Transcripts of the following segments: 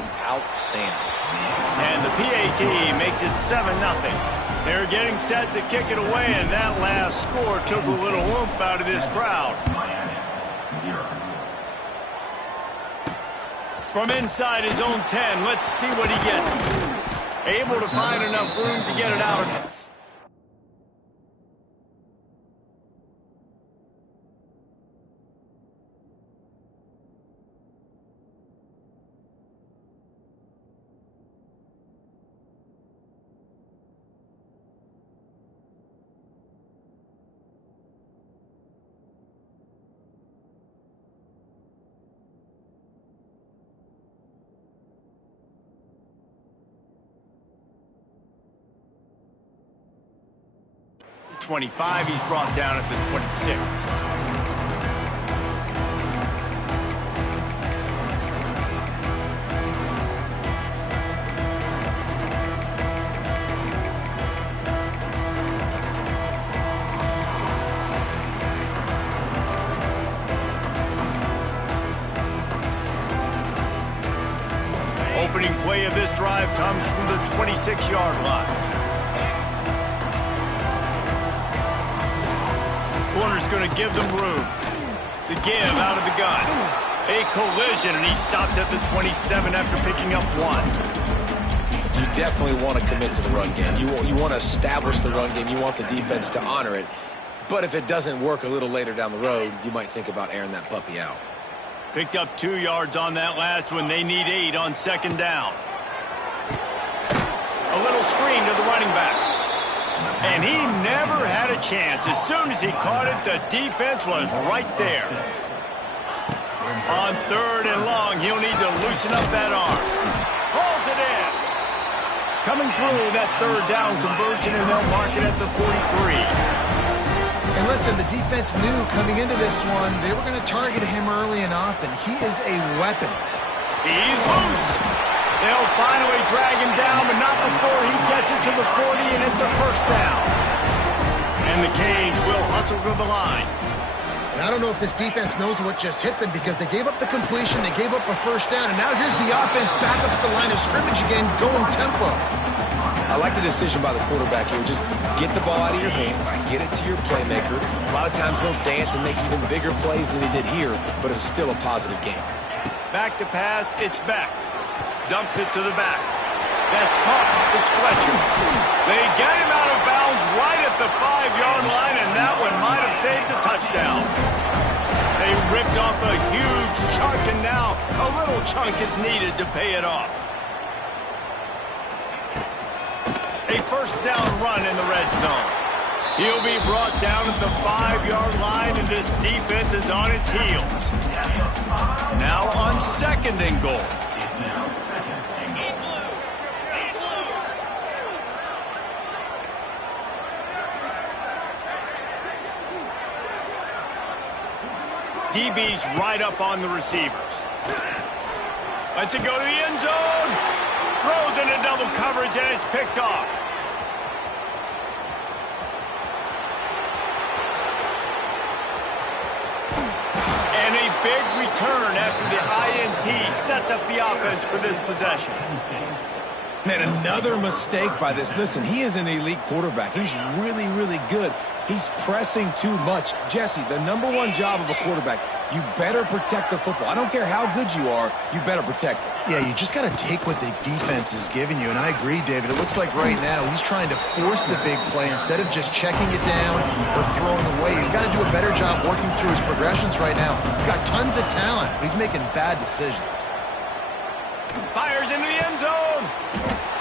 was outstanding. And the PAT makes it 7-0. They're getting set to kick it away, and that last score took a little oomph out of this crowd. From inside his own 10, let's see what he gets. Able to find enough room to get it out of. The 25, he's brought down at the 26. Opening play of this drive comes from the 26-yard line. Corner's going to give them room. The give out of the gun. A collision, and he stopped at the 27 after picking up 1. You definitely want to commit to the run game. You want to establish the run game. You want the defense to honor it. But if it doesn't work a little later down the road, you might think about airing that puppy out. Picked up 2 yards on that last one. They need 8 on 2nd down. A little screen to the running back. And he never had a chance. As soon as he caught it, the defense was right there. On 3rd and long, he'll need to loosen up that arm. Hauls it in. Coming through that 3rd down conversion, and they'll mark it at the 43. And listen, the defense knew coming into this one, they were going to target him early and often. He is a weapon. He's loose. They'll finally drag him down, but not before he gets it to the 40, and it's a 1st down. And the Canes will hustle to the line. And I don't know if this defense knows what just hit them, because they gave up the completion, they gave up a 1st down, and now here's the offense back up at the line of scrimmage again, going tempo. I like the decision by the quarterback here. Just get the ball out of your hands, get it to your playmaker. A lot of times he'll dance and make even bigger plays than he did here, but it was still a positive game. Back to pass, it's Beck. Dumps it to the back. That's caught. It's Fletcher. They get him out of bounds right at the 5-yard line, and that one might have saved a touchdown. They ripped off a huge chunk, and now a little chunk is needed to pay it off. A 1st down run in the red zone. He'll be brought down at the 5-yard line, and this defense is on its heels. Now on 2nd and goal. DB's right up on the receivers. Lets it go to the end zone. Throws into double coverage, and it's picked off. And a big return after the INT sets up the offense for this possession. Man, another mistake by this. Listen, he is an elite quarterback. He's really, really good. He's pressing too much. Jesse, the #1 job of a quarterback, you better protect the football. I don't care how good you are, you better protect it. Yeah, you just got to take what the defense is giving you, and I agree, David. It looks like right now he's trying to force the big play instead of just checking it down or throwing away. He's got to do a better job working through his progressions right now. He's got tons of talent. He's making bad decisions. Fires into the end zone.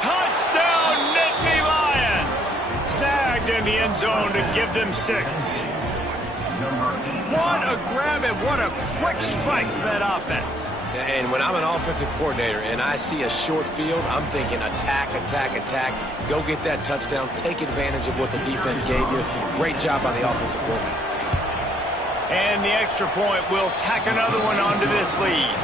Touchdown, Nittany Lions. Snagged in the end zone to give them 6. What a grab and what a quick strike for that offense. And when I'm an offensive coordinator and I see a short field, I'm thinking attack, attack, attack. Go get that touchdown. Take advantage of what the defense gave you. Great job by the offensive coordinator. And the extra point will tack another one onto this lead.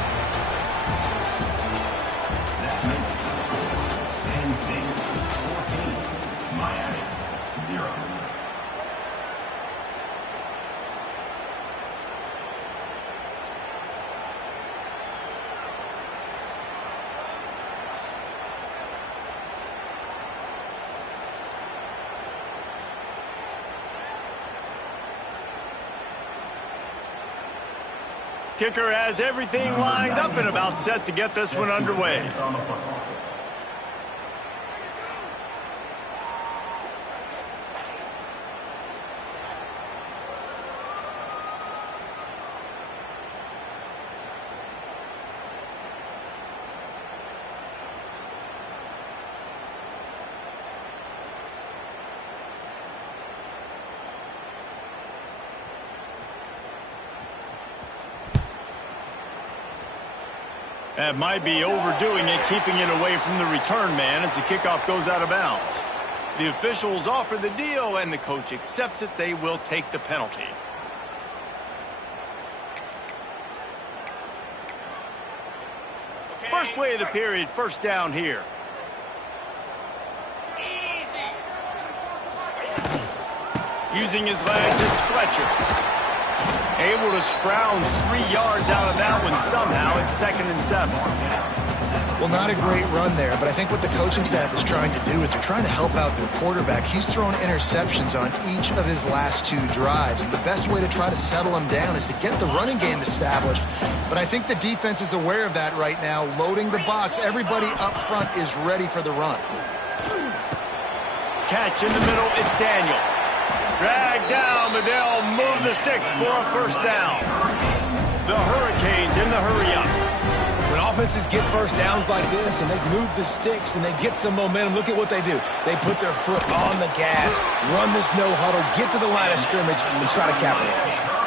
Kicker has everything lined up and about set to get this one underway. That might be overdoing it, keeping it away from the return man as the kickoff goes out of bounds. The officials offer the deal, and the coach accepts it. They will take the penalty. First play of the period, first down here. Using his legs, it's Fletcher. Able to scrounge 3 yards out of that one somehow. It's 2nd and 7. Well, not a great run there, but I think what the coaching staff is trying to do is they're trying to help out their quarterback. He's thrown interceptions on each of his last 2 drives. And the best way to try to settle him down is to get the running game established. But I think the defense is aware of that right now, loading the box. Everybody up front is ready for the run. Catch in the middle, it's Daniels. Drag down, but they'll move the sticks for a first down. The Hurricanes in the hurry-up. When offenses get first downs like this and they move the sticks and they get some momentum, look at what they do. They put their foot on the gas, run this no-huddle, get to the line of scrimmage, and try to capitalize.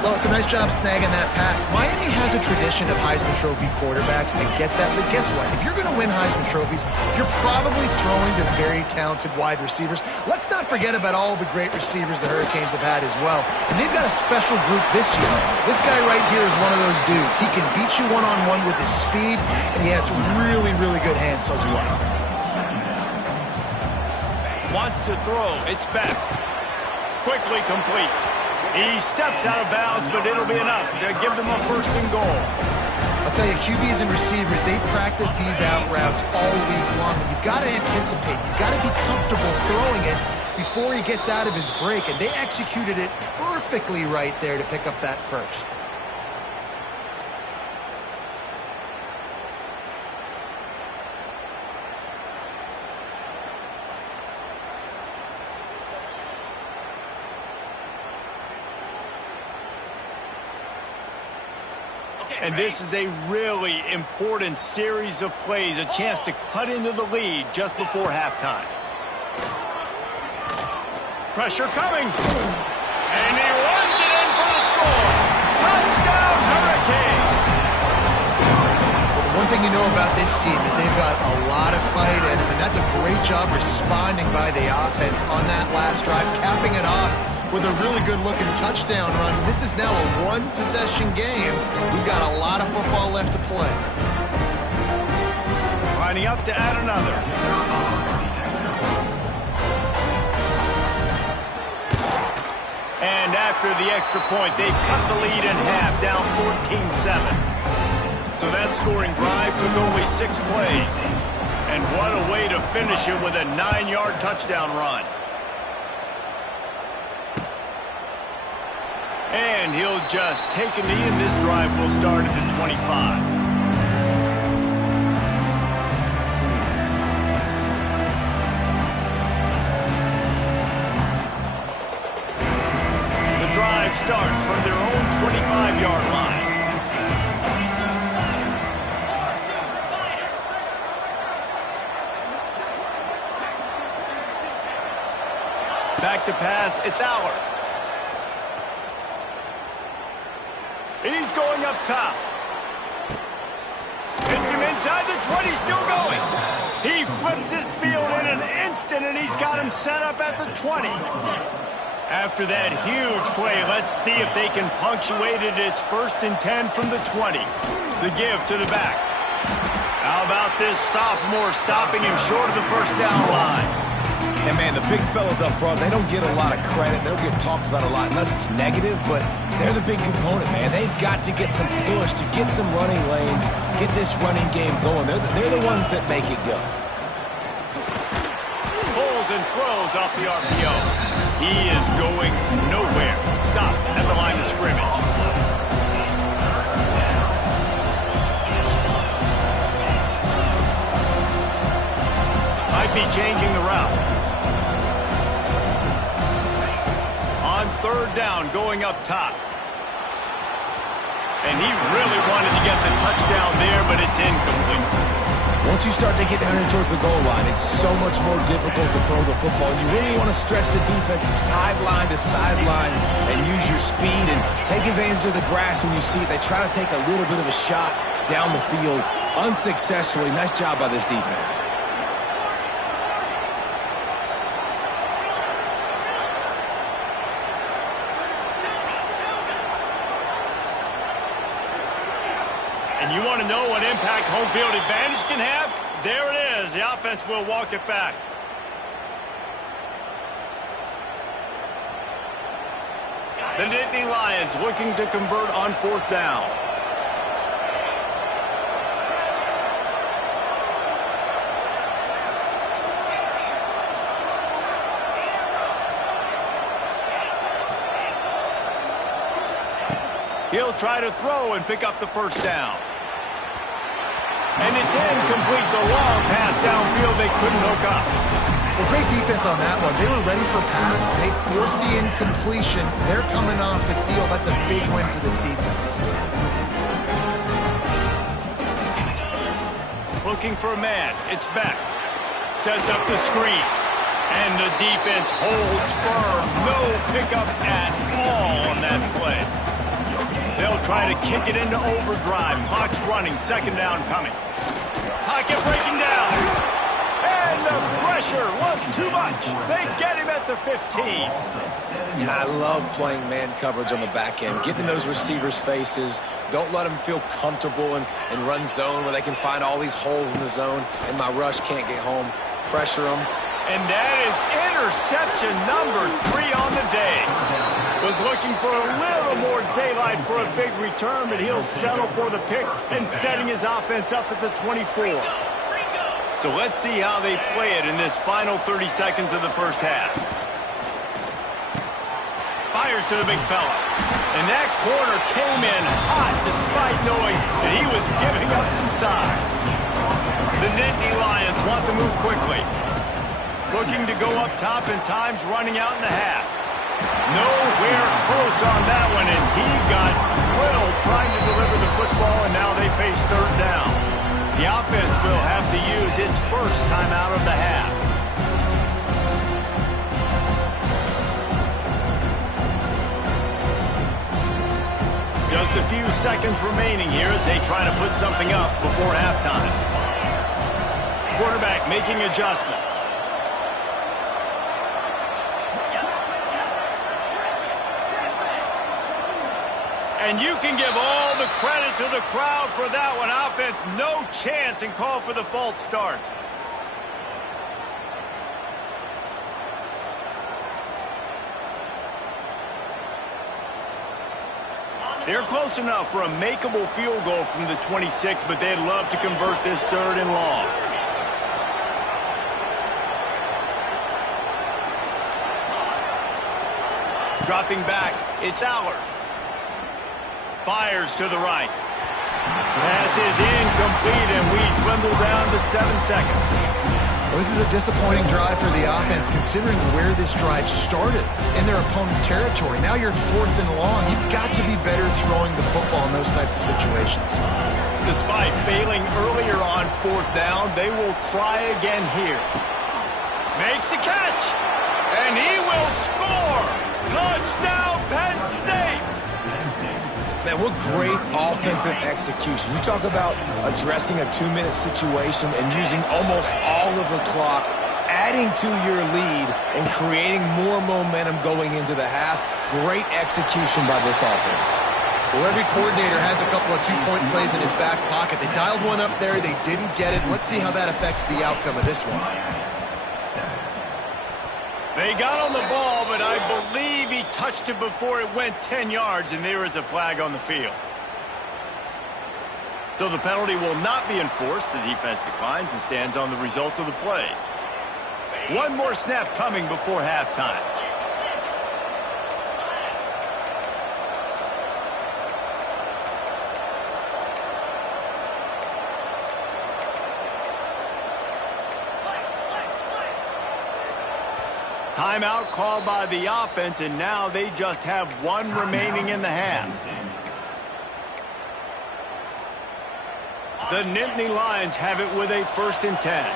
Well, it's a nice job snagging that pass. Miami has a tradition of Heisman Trophy quarterbacks. I get that, but guess what? If you're going to win Heisman Trophies, you're probably throwing to very talented wide receivers. Let's not forget about all the great receivers the Hurricanes have had as well. And they've got a special group this year. This guy right here is one of those dudes. He can beat you one-on-one with his speed, and he has really, really good hands as well. Wants to throw. It's back. Quickly complete. He steps out of bounds, but it'll be enough to give them a 1st and goal. I'll tell you, QBs and receivers, they practice these out routes all week long. And you've got to anticipate. You've got to be comfortable throwing it before he gets out of his break. And they executed it perfectly right there to pick up that first. And this is a really important series of plays, a chance to cut into the lead just before halftime. Pressure coming. And he runs it in for the score. Touchdown, Hurricane. Well, the one thing you know about this team is they've got a lot of fight in them, and that's a great job responding by the offense on that last drive, capping it off with a really good-looking touchdown run. This is now a one-possession game. We've got a lot of football left to play. Lining up to add another. And after the extra point, they've cut the lead in half, down 14-7. So that scoring drive took only 6 plays. And what a way to finish it with a 9-yard touchdown run. And he'll just take a knee, and this drive will start at the 25. The drive starts from their own 25-yard line. Back to pass, it's Aller. He's going up top. Hits him inside the 20, still going. He flips his field in an instant, and he's got him set up at the 20. After that huge play, let's see if they can punctuate it. It's 1st and 10 from the 20. The give to the back. How about this sophomore stopping him short of the first down line? And, man, the big fellas up front, they don't get a lot of credit. They don't get talked about a lot unless it's negative, but they're the big component, man. They've got to get some push, to get some running lanes, get this running game going. They're the ones that make it go. Pulls and throws off the RPO. He is going nowhere. Stop at the line of scrimmage. might be changing the route. On third down, going up top. And he really wanted to get the touchdown there, but it's incomplete. Once you start to get down here towards the goal line, it's so much more difficult to throw the football. You really want to stretch the defense sideline to sideline and use your speed and take advantage of the grass when you see it. They try to take a little bit of a shot down the field unsuccessfully. Nice job by this defense. And you want to know what impact home field advantage can have? There it is. The offense will walk it back. The Nittany Lions looking to convert on fourth down. He'll try to throw and pick up the first down. And it's incomplete. The long pass downfield they couldn't hook up. Well, great defense on that one. They were ready for pass. They forced the incompletion. They're coming off the field. That's a big win for this defense. Looking for a man. It's Beck. Sets up the screen. And the defense holds firm. No pickup at all on that play. They'll try to kick it into overdrive. Clock's running. Second down coming. Pocket breaking down. And the pressure was too much. They get him at the 15. And I love playing man coverage on the back end. Getting in those receivers' faces. Don't let them feel comfortable and run zone where they can find all these holes in the zone and my rush can't get home. Pressure them. And that is interception number 3 on the day. Was looking for a little more daylight for a big return, but he'll settle for the pick and setting his offense up at the 24. So let's see how they play it in this final 30 seconds of the first half. Fires to the big fella. And that corner came in hot despite knowing that he was giving up some size. The Nittany Lions want to move quickly. Looking to go up top, and time's running out in the half. Nowhere close on that one as he got drilled trying to deliver the football, and now they face third down. The offense will have to use its first timeout of the half. Just a few seconds remaining here as they try to put something up before halftime. Quarterback making adjustments. And you can give all the credit to the crowd for that one. Offense, no chance, and call for the false start. They're close enough for a makeable field goal from the 26, but they'd love to convert this third and long. Dropping back, it's Allard. Fires to the right. Pass is incomplete, and we dwindle down to 7 seconds. Well, this is a disappointing drive for the offense, considering where this drive started in their opponent territory. Now you're 4th and long. You've got to be better throwing the football in those types of situations. Despite failing earlier on 4th down, they will try again here. Makes the catch, and he will score. Touchdown, Penn State. Man, what great offensive execution. You talk about addressing a 2-minute situation and using almost all of the clock, adding to your lead and creating more momentum going into the half. Great execution by this offense. Well, every coordinator has a couple of 2-point plays in his back pocket. They dialed one up there. They didn't get it. Let's see how that affects the outcome of this one. They got on the ball, but I believe he touched it before it went 10 yards, and there is a flag on the field. So the penalty will not be enforced. The defense declines and stands on the result of the play. One more snap coming before halftime. Timeout called by the offense, and now they just have one remaining in the half. The Nittany Lions have it with a 1st and 10.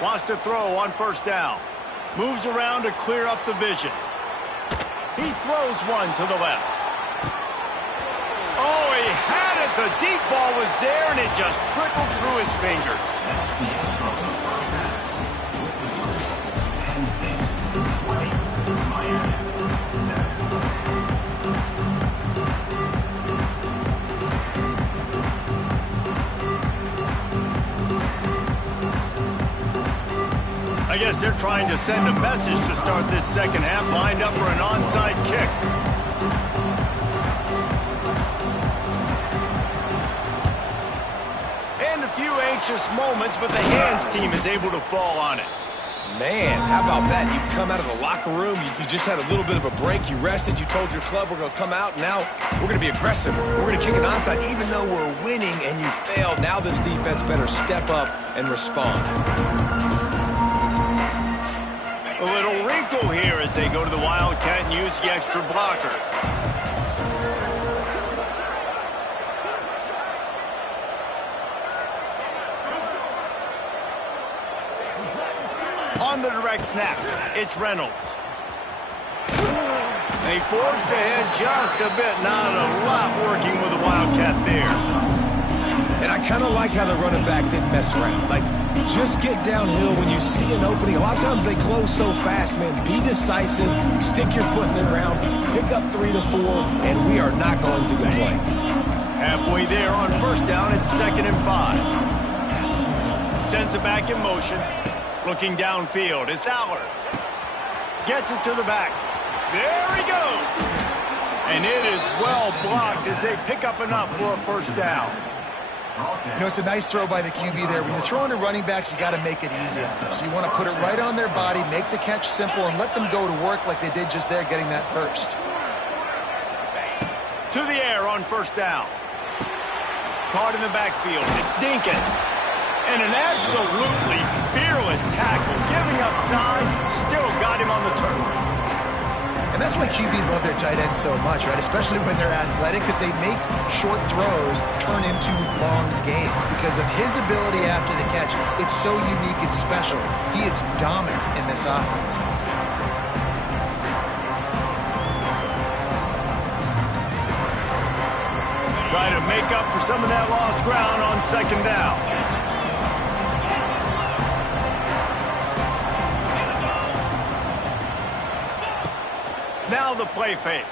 Wants to throw on 1st down. Moves around to clear up the vision. He throws one to the left. Oh, he had it. The deep ball was there, and it just trickled through his fingers. I guess they're trying to send a message to start this second half, lined up for an onside kick. And a few anxious moments, but the hands team is able to fall on it. Man, how about that? You come out of the locker room, you just had a little bit of a break, you rested, you told your club we're going to come out, and now we're going to be aggressive. We're going to kick an onside even though we're winning and you failed. Now this defense better step up and respond. A little wrinkle here as they go to the Wildcat and use the extra blocker. On the direct snap, it's Reynolds. They forced ahead just a bit, not a lot working with the Wildcat there. And I kind of like how the running back didn't mess around. Like, just get downhill when you see an opening. A lot of times they close so fast, man. Be decisive, stick your foot in the ground, pick up 3 to 4, and we are not going to complain. Halfway there on 1st down, it's 2nd and 5. Sends it back in motion. Looking downfield, it's Allard. Gets it to the back. There he goes. And it is well blocked as they pick up enough for a 1st down. You know, it's a nice throw by the QB there. When you're throwing to running backs, you got to make it easy on them. So you want to put it right on their body, make the catch simple, and let them go to work like they did just there, getting that first. To the air on 1st down. Caught in the backfield. It's Dinkins. And an absolutely fearless tackle. Giving up size, still got him on the turf. And that's why QBs love their tight ends so much, right? Especially when they're athletic, because they make short throws turn into long gains. Because of his ability after the catch, it's so unique and special. He is dominant in this offense. Try to make up for some of that lost ground on 2nd down. Now the play fake.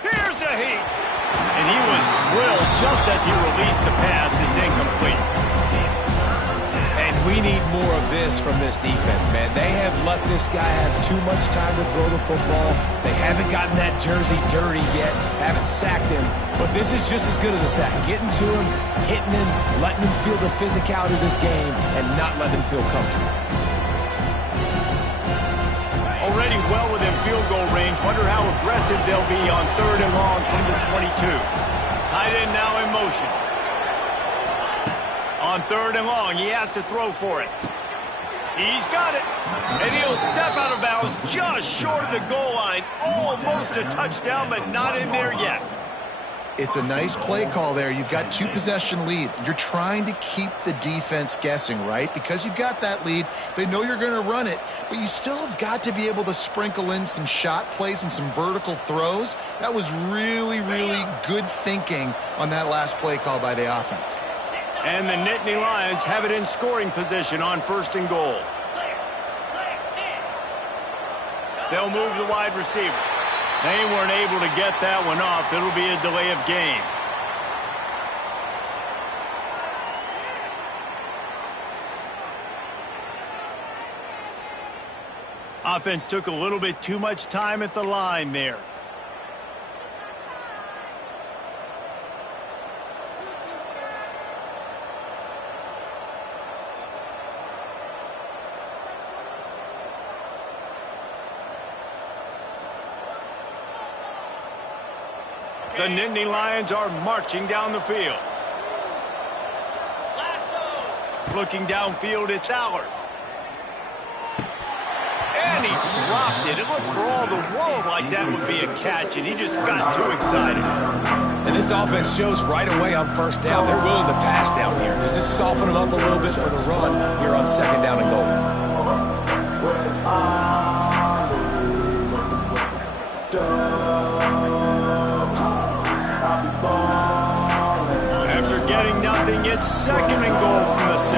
Here's a heat. And he was drilled just as he released the pass. It's incomplete. And we need more of this from this defense, man. They have let this guy have too much time to throw the football. They haven't gotten that jersey dirty yet, haven't sacked him. But this is just as good as a sack. Getting to him, hitting him, letting him feel the physicality of this game, and not letting him feel comfortable. Already well within field goal range. Wonder how aggressive they'll be on 3rd and long from the 22. Tight end now in motion. On 3rd and long, he has to throw for it. He's got it. And he'll step out of bounds just short of the goal line. Almost a touchdown, but not in there yet. It's a nice play call there. You've got 2-possession lead. You're trying to keep the defense guessing, right? Because you've got that lead. They know you're going to run it, but you still have got to be able to sprinkle in some shot plays and some vertical throws. That was really, really good thinking on that last play call by the offense. And the Nittany Lions have it in scoring position on 1st and goal. They'll move the wide receiver. They weren't able to get that one off. It'll be a delay of game. Offense took a little bit too much time at the line there. The Nittany Lions are marching down the field. Looking downfield, it's Allard. And he dropped it. It looked for all the world like that would be a catch, and he just got too excited. And this offense shows right away on first down. They're willing to pass down here. Does this soften them up a little bit for the run here on second down and goal? After getting nothing, it's second and goal from the 6.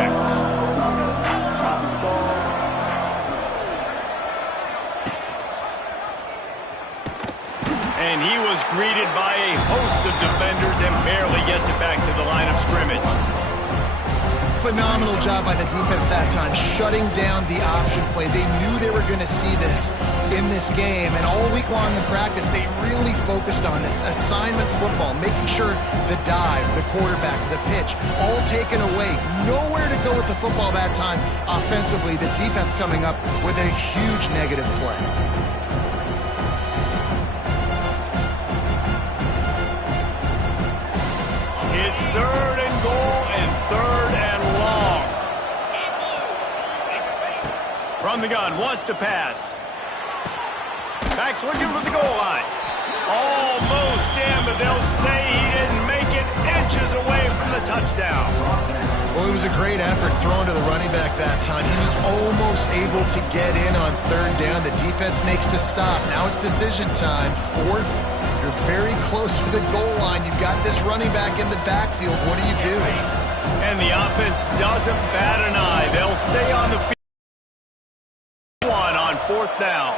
And he was greeted by a host of defenders and barely gets it back to the line of scrimmage. Phenomenal job by the defense that time, shutting down the option play. They knew they were going to see this in this game, and all week long in practice, they really focused on this assignment football, making sure the dive, the quarterback, the pitch, all taken away. Nowhere to go with the football that time offensively. The defense coming up with a huge negative play. It's third and goal and third and long. From the gun, wants to pass. Back's looking for the goal line. Almost in, but they'll say he didn't make it, inches away from the touchdown. Well, it was a great effort thrown to the running back that time. He was almost able to get in on third down. The defense makes the stop. Now it's decision time. Fourth. You're very close to the goal line. You've got this running back in the backfield. What do you do? And the offense doesn't bat an eye. They'll stay on the field. One on fourth down.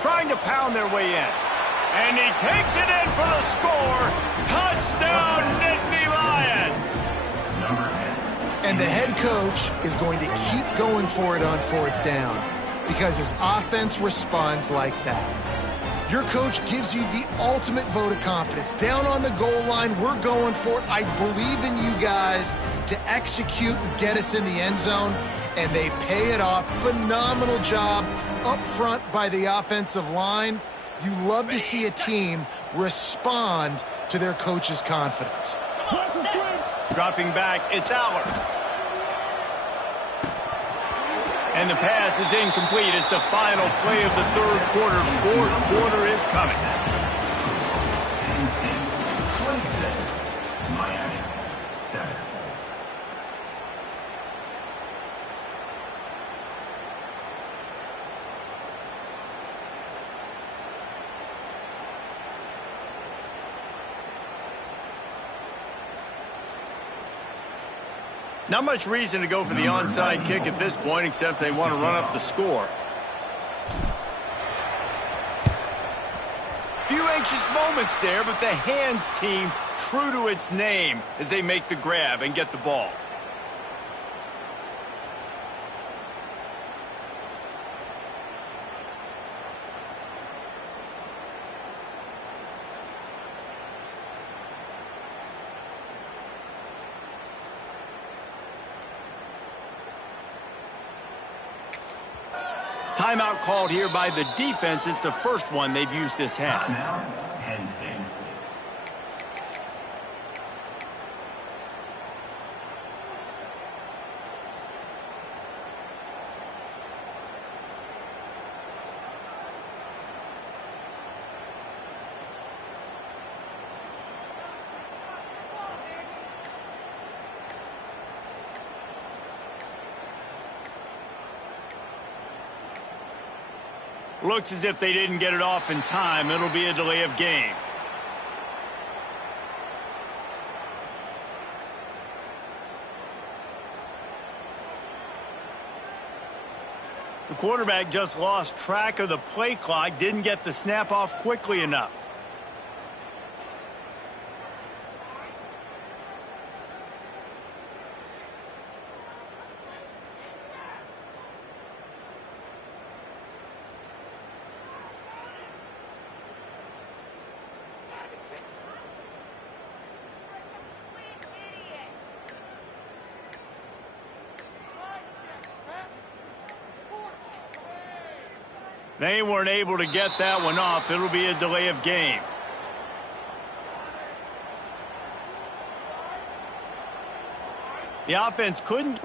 Trying to pound their way in. And he takes it in for the score. Touchdown, Nittany Lions. And the head coach is going to keep going for it on fourth down because his offense responds like that. Your coach gives you the ultimate vote of confidence. Down on the goal line, we're going for it. I believe in you guys to execute and get us in the end zone, and they pay it off. Phenomenal job up front by the offensive line. You love to see a team respond to their coach's confidence. Dropping back, it's Allard. And the pass is incomplete. It's the final play of the third quarter. Fourth quarter is coming. Miami, 7. Not much reason to go for the onside kick at this point, except they want to run up the score. Few anxious moments there, but the hands team true to its name as they make the grab and get the ball. Timeout called here by the defense. It's the first one they've used this half. Now, Penn State. Looks as if they didn't get it off in time. It'll be a delay of game. The quarterback just lost track of the play clock, didn't get the snap off quickly enough. They weren't able to get that one off. It'll be a delay of game. The offense couldn't...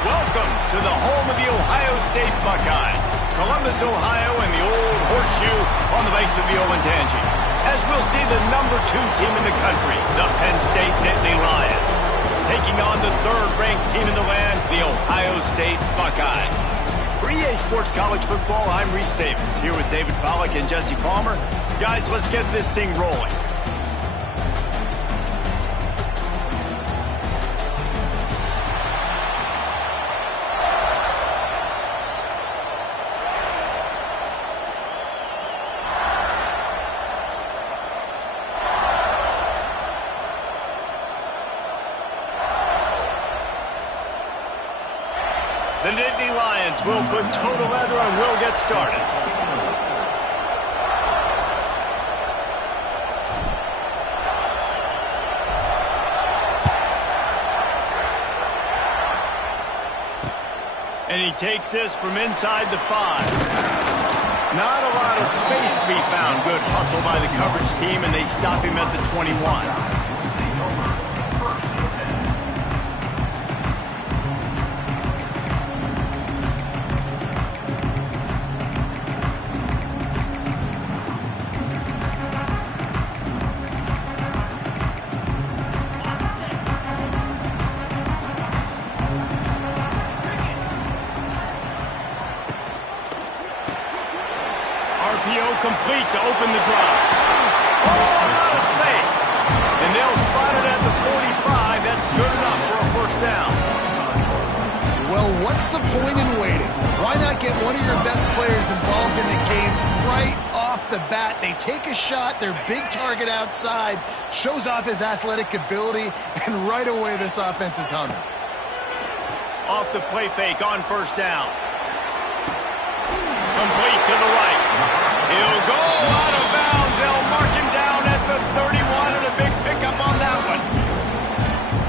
Welcome to the home of the Ohio State Buckeyes, Columbus, Ohio, and the old horseshoe on the banks of the Olentangy. As we'll see the #2 team in the country, the Penn State Nittany Lions, taking on the third-ranked team in the land, the Ohio State Buckeyes. For EA Sports College Football, I'm Reese Davis, here with David Pollack and Jesse Palmer. Guys, let's get this thing rolling. The Nittany Lions will put total leather and will get started. And he takes this from inside the 5. Not a lot of space to be found. Good hustle by the coverage team, and they stop him at the 21. Complete to open the drive. Oh, out of space. And they'll spot it at the 45. That's good enough for a first down. Well, what's the point in waiting? Why not get one of your best players involved in the game right off the bat? They take a shot, their big target outside, shows off his athletic ability, and right away this offense is humming. Off the play fake on first down. Complete to the right. He'll go out of bounds. They'll mark him down at the 31, and a big pickup on that one.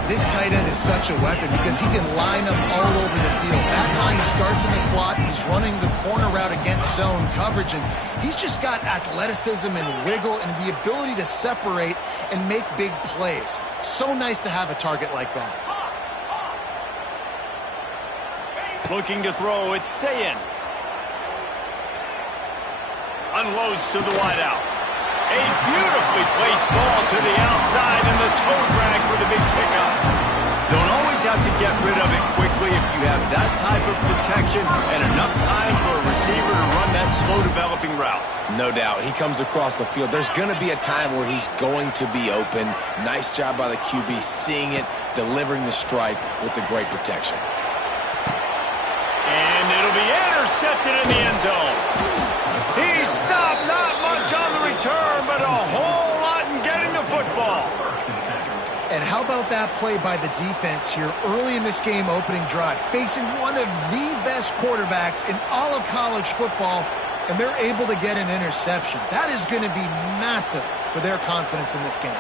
This tight end is such a weapon because he can line up all over the field. That time he starts in the slot. He's running the corner route against zone coverage, and he's just got athleticism and wiggle and the ability to separate and make big plays. It's so nice to have a target like that. Looking to throw, it's Sayin. Unloads to the wideout. A beautifully placed ball to the outside and the toe drag for the big pickup. Don't always always have to get rid of it quickly if you have that type of protection and enough time for a receiver to run that slow-developing route. No doubt. He comes across the field. There's going to be a time where he's going to be open. Nice job by the QB seeing it, delivering the strike with the great protection. And it'll be intercepted in the end zone. He stopped, not much on the return, but a whole lot in getting the football. And how about that play by the defense here early in this game opening drive, facing one of the best quarterbacks in all of college football, and they're able to get an interception. That is going to be massive for their confidence in this game.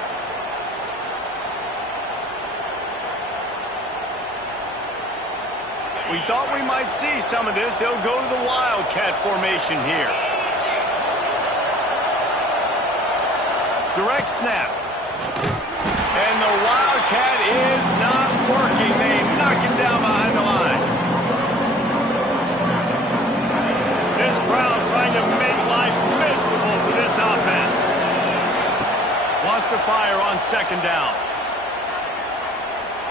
We thought we might see some of this. They'll go to the Wildcat formation here. Direct snap. And the Wildcat is not working. They knock him down behind the line. This crowd trying to make life miserable for this offense. Wants to fire on second down.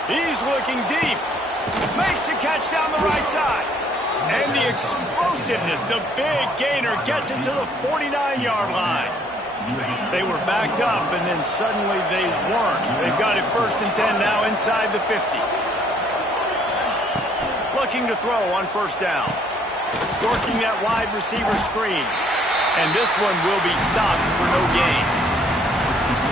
He's looking deep. Makes the catch down the right side. And the explosiveness, the big gainer gets it to the 49-yard line. They were backed up, and then suddenly they weren't. They've got it 1st and 10 now inside the 50. Looking to throw on 1st down. Working that wide receiver screen. And this one will be stopped for no gain.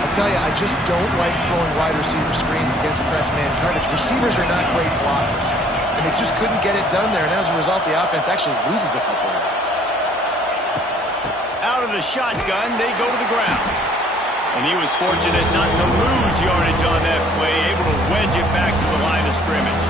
I tell you, I just don't like throwing wide receiver screens against press man coverage. Receivers are not great blockers, and they just couldn't get it done there, and as a result, the offense actually loses a couple of yards. Out of the shotgun, they go to the ground. And he was fortunate not to lose yardage on that play, able to wedge it back to the line of scrimmage.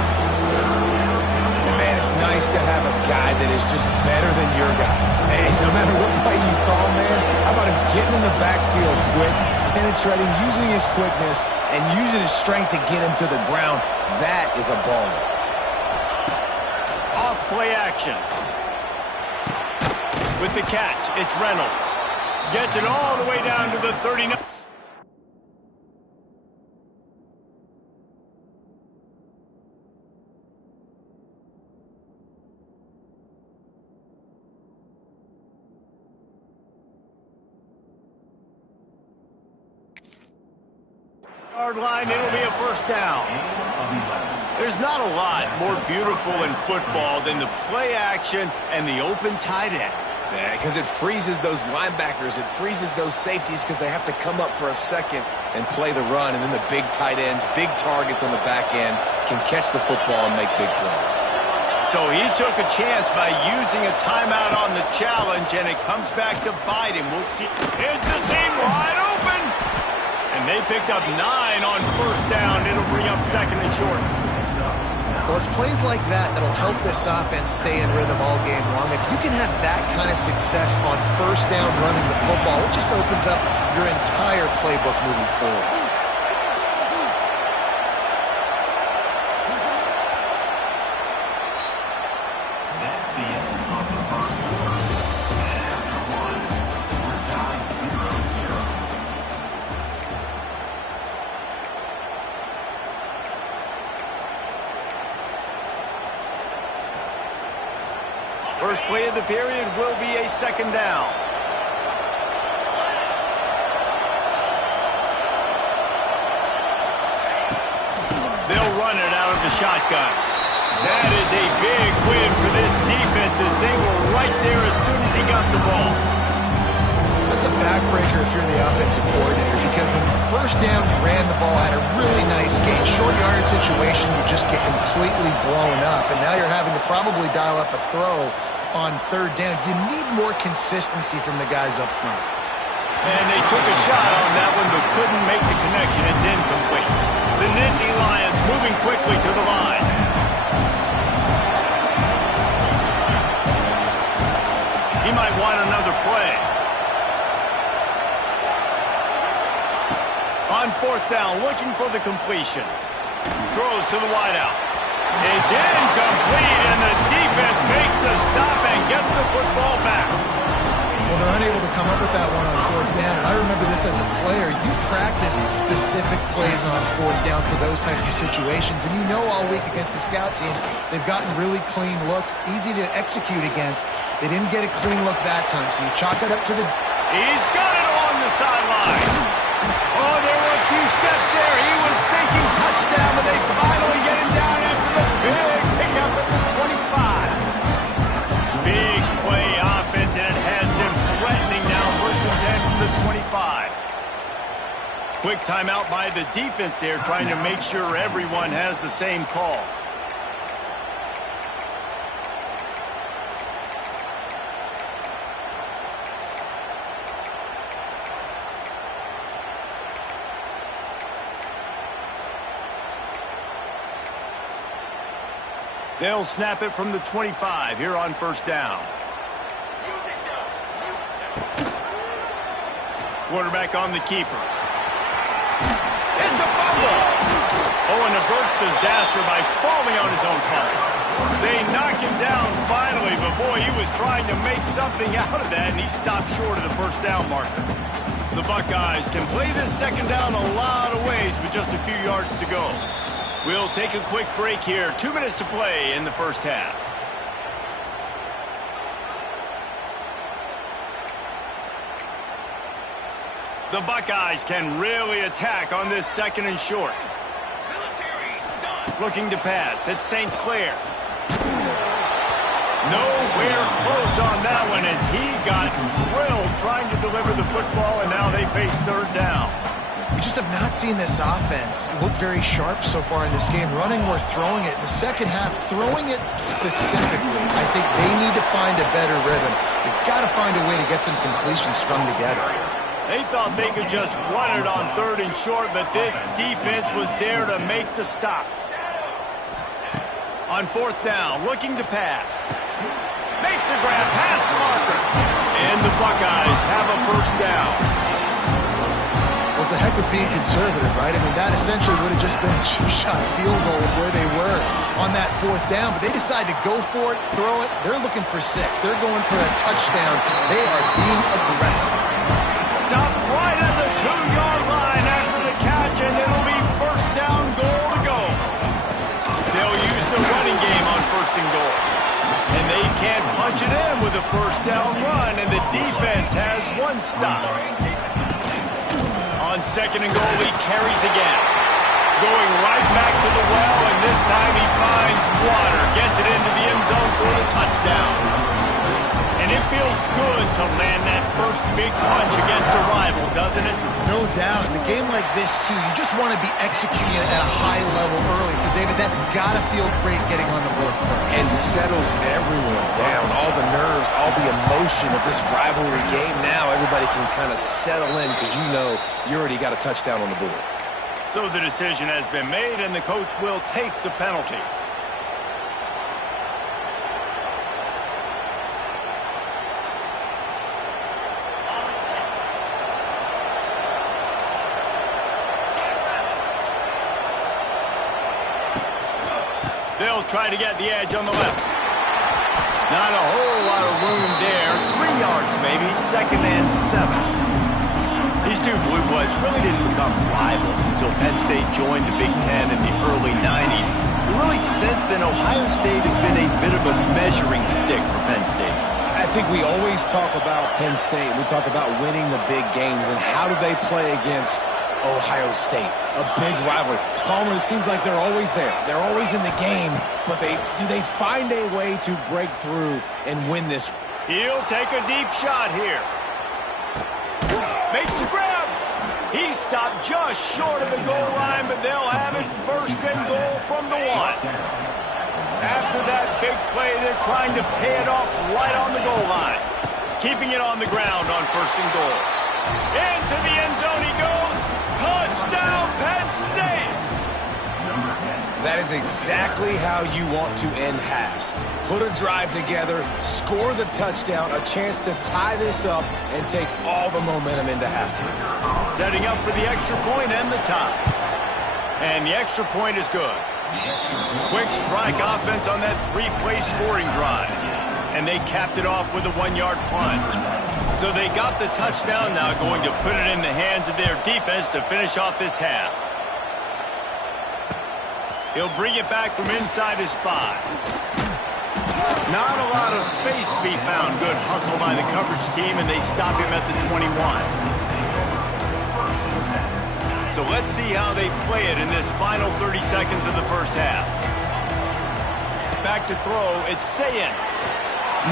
And man, it's nice to have a guy that is just better than your guys. And no matter what play you call, man, how about him getting in the backfield quick, penetrating, using his quickness, and using his strength to get him to the ground. That is a baller. Off play action. With the catch, it's Reynolds. Gets it all the way down to the 39. Yard line, it'll be a 1st down. There's not a lot more beautiful in football than the play action and the open tight end. Yeah, because it freezes those linebackers. It freezes those safeties because they have to come up for a second and play the run. And then the big tight ends, big targets on the back end can catch the football and make big plays. So he took a chance by using a timeout on the challenge, and it comes back to bite him. We'll see. It's the seam wide open. And they picked up 9 on 1st down. It'll bring up 2nd and short. Well, it's plays like that that'll help this offense stay in rhythm all game long. If you can have that kind of success on 1st down running the football, it just opens up your entire playbook moving forward. That's the end of the first quarter. And after one, we're tied 0-0. First play of the period will be a 2nd down. They'll run it out of the shotgun. That is a big win for this defense as they were right there as soon as he got the ball. That's a backbreaker if you're the offensive coordinator, because the 1st down you ran the ball, had a really nice gain. Short yardage situation, you just get completely blown up, and now you're having to probably dial up a throw on 3rd down. You need more consistency from the guys up front. And they took a shot on that one but couldn't make the connection. It's incomplete. The Nittany Lions moving quickly to the line. He might want another play. On 4th down, looking for the completion. Throws to the wideout. It's incomplete, and the defense makes the stop and gets the football back. Well, they're unable to come up with that one on fourth down, and I remember this as a player. You practice specific plays on fourth down for those types of situations, and you know all week against the scout team, they've gotten really clean looks, easy to execute against. They didn't get a clean look that time, so you chalk it up to the... He's got it on the sideline. Oh, there were a few steps there. He was thinking touchdown, but they finally get him down after the big pickup at the 25. Big play offense, and it has them threatening now. First and 10 from the 25. Quick timeout by the defense there, trying to make sure everyone has the same call. They'll snap it from the 25 here on first down. Quarterback on the keeper. It's a fumble. Oh, and a burst disaster by falling on his own fumble. They knock him down finally, but boy, he was trying to make something out of that, and he stopped short of the first down marker. The Buckeyes can play this second down a lot of ways with just a few yards to go. We'll take a quick break here. 2 minutes to play in the first half. The Buckeyes can really attack on this second and short. Looking to pass. It's St. Clair. Nowhere close on that one as he got drilled trying to deliver the football, and now they face third down. We just have not seen this offense look very sharp so far in this game, running or throwing it. In the second half, throwing it specifically, I think they need to find a better rhythm. They've got to find a way to get some completions strung together. They thought they could just run it on third and short, but this defense was there to make the stop. On fourth down, looking to pass. Makes a grab past the marker. And the Buckeyes have a first down. Well, it's a heck of being conservative, right? I mean, that essentially would have just been a two-shot field goal of where they were on that fourth down. But they decided to go for it, throw it. They're looking for 6. They're going for a touchdown. They are being aggressive. Stopped right at the 2-yard line after the catch, and it'll be first down, goal to go. They'll use the running game on first and goal. And they can't punch it in with a first down run, and the defense has one stop. On second and goal, he carries again. Going right back to the well, and this time he finds water. Gets it into the end zone for the touchdown. And it feels good to land that first big punch against a rival, doesn't it? No doubt. In a game like this, too, you just want to be executing it at a high level early. So, David, that's got to feel great getting on the board first. And settles everyone down. All the nerves, all the emotion of this rivalry game. Now everybody can kind of settle in because you know you already got a touchdown on the board. So the decision has been made, and the coach will take the penalty. They'll try to get the edge on the left. Not a whole lot of room there. 3 yards maybe, second and 7. These two Blue Bloods really didn't become rivals until Penn State joined the Big Ten in the early 90s. Really, since then, Ohio State has been a bit of a measuring stick for Penn State. I think we always talk about Penn State. We talk about winning the big games, and how do they play against Ohio State, a big rivalry. Palmer, it seems like they're always there. They're always in the game, but do they find a way to break through and win this? He'll take a deep shot here. Makes the grab. He stopped just short of the goal line, but they'll have it first and goal from the 1. After that big play, they're trying to pay it off right on the goal line. Keeping it on the ground on first and goal. Into the end zone he goes. Touchdown, Penn State! That is exactly how you want to end halves. Put a drive together, score the touchdown, a chance to tie this up, and take all the momentum into halftime. Setting up for the extra point and the tie. And the extra point is good. Quick strike offense on that 3-play scoring drive. and they capped it off with a 1-yard plunge. So they got the touchdown, now going to put it in the hands of their defense to finish off this half. He'll bring it back from inside his 5. Not a lot of space to be found. Good hustle by the coverage team, and they stop him at the 21. So let's see how they play it in this final 30 seconds of the first half. Back to throw, it's Sayin.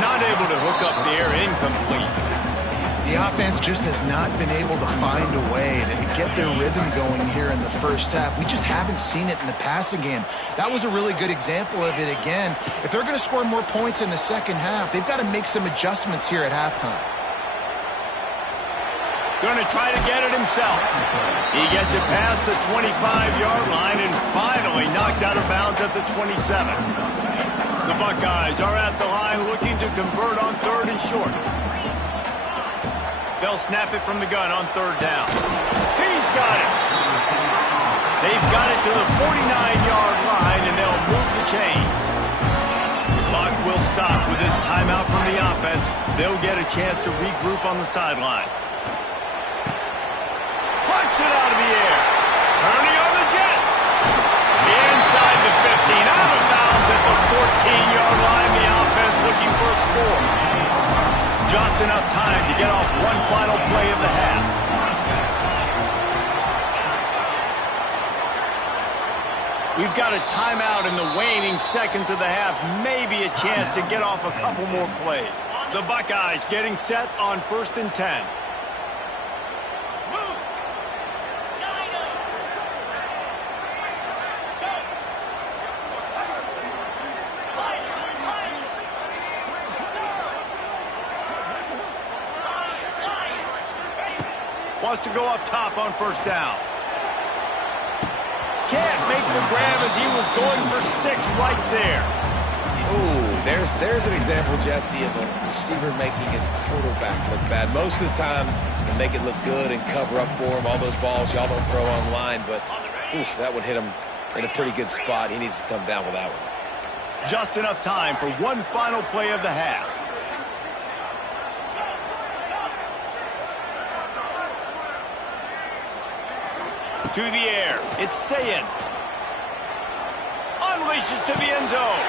Not able to hook up there, incomplete. The offense just has not been able to find a way to get their rhythm going here in the first half. We just haven't seen it in the passing game. That was a really good example of it again. If they're going to score more points in the second half, they've got to make some adjustments here at halftime. Going to try to get it himself. He gets it past the 25-yard line and finally knocked out of bounds at the 27. The Buckeyes are at the line looking to convert on 3rd and short. They'll snap it from the gun on 3rd down. He's got it. They've got it to the 49-yard line, and they'll move the chains. Clock will stop with this timeout from the offense. They'll get a chance to regroup on the sideline. Punts it out of the air. Turning on the Jets. Inside the 15, out of bounds at the 14-yard line. The offense looking for a score. Just enough time to get off one final play of the half. We've got a timeout in the waning seconds of the half. Maybe a chance to get off a couple more plays. The Buckeyes getting set on 1st and 10. Wants to go up top on 1st down. Can't make the grab as he was going for 6 right there. Ooh, there's an example, Jesse, of a receiver making his quarterback look bad. Most of the time, they make it look good and cover up for him. All those balls y'all don't throw online, but oof, that would hit him in a pretty good spot. He needs to come down with that one. Just enough time for one final play of the half. To the air, it's Sayin. Unleashes to the end zone.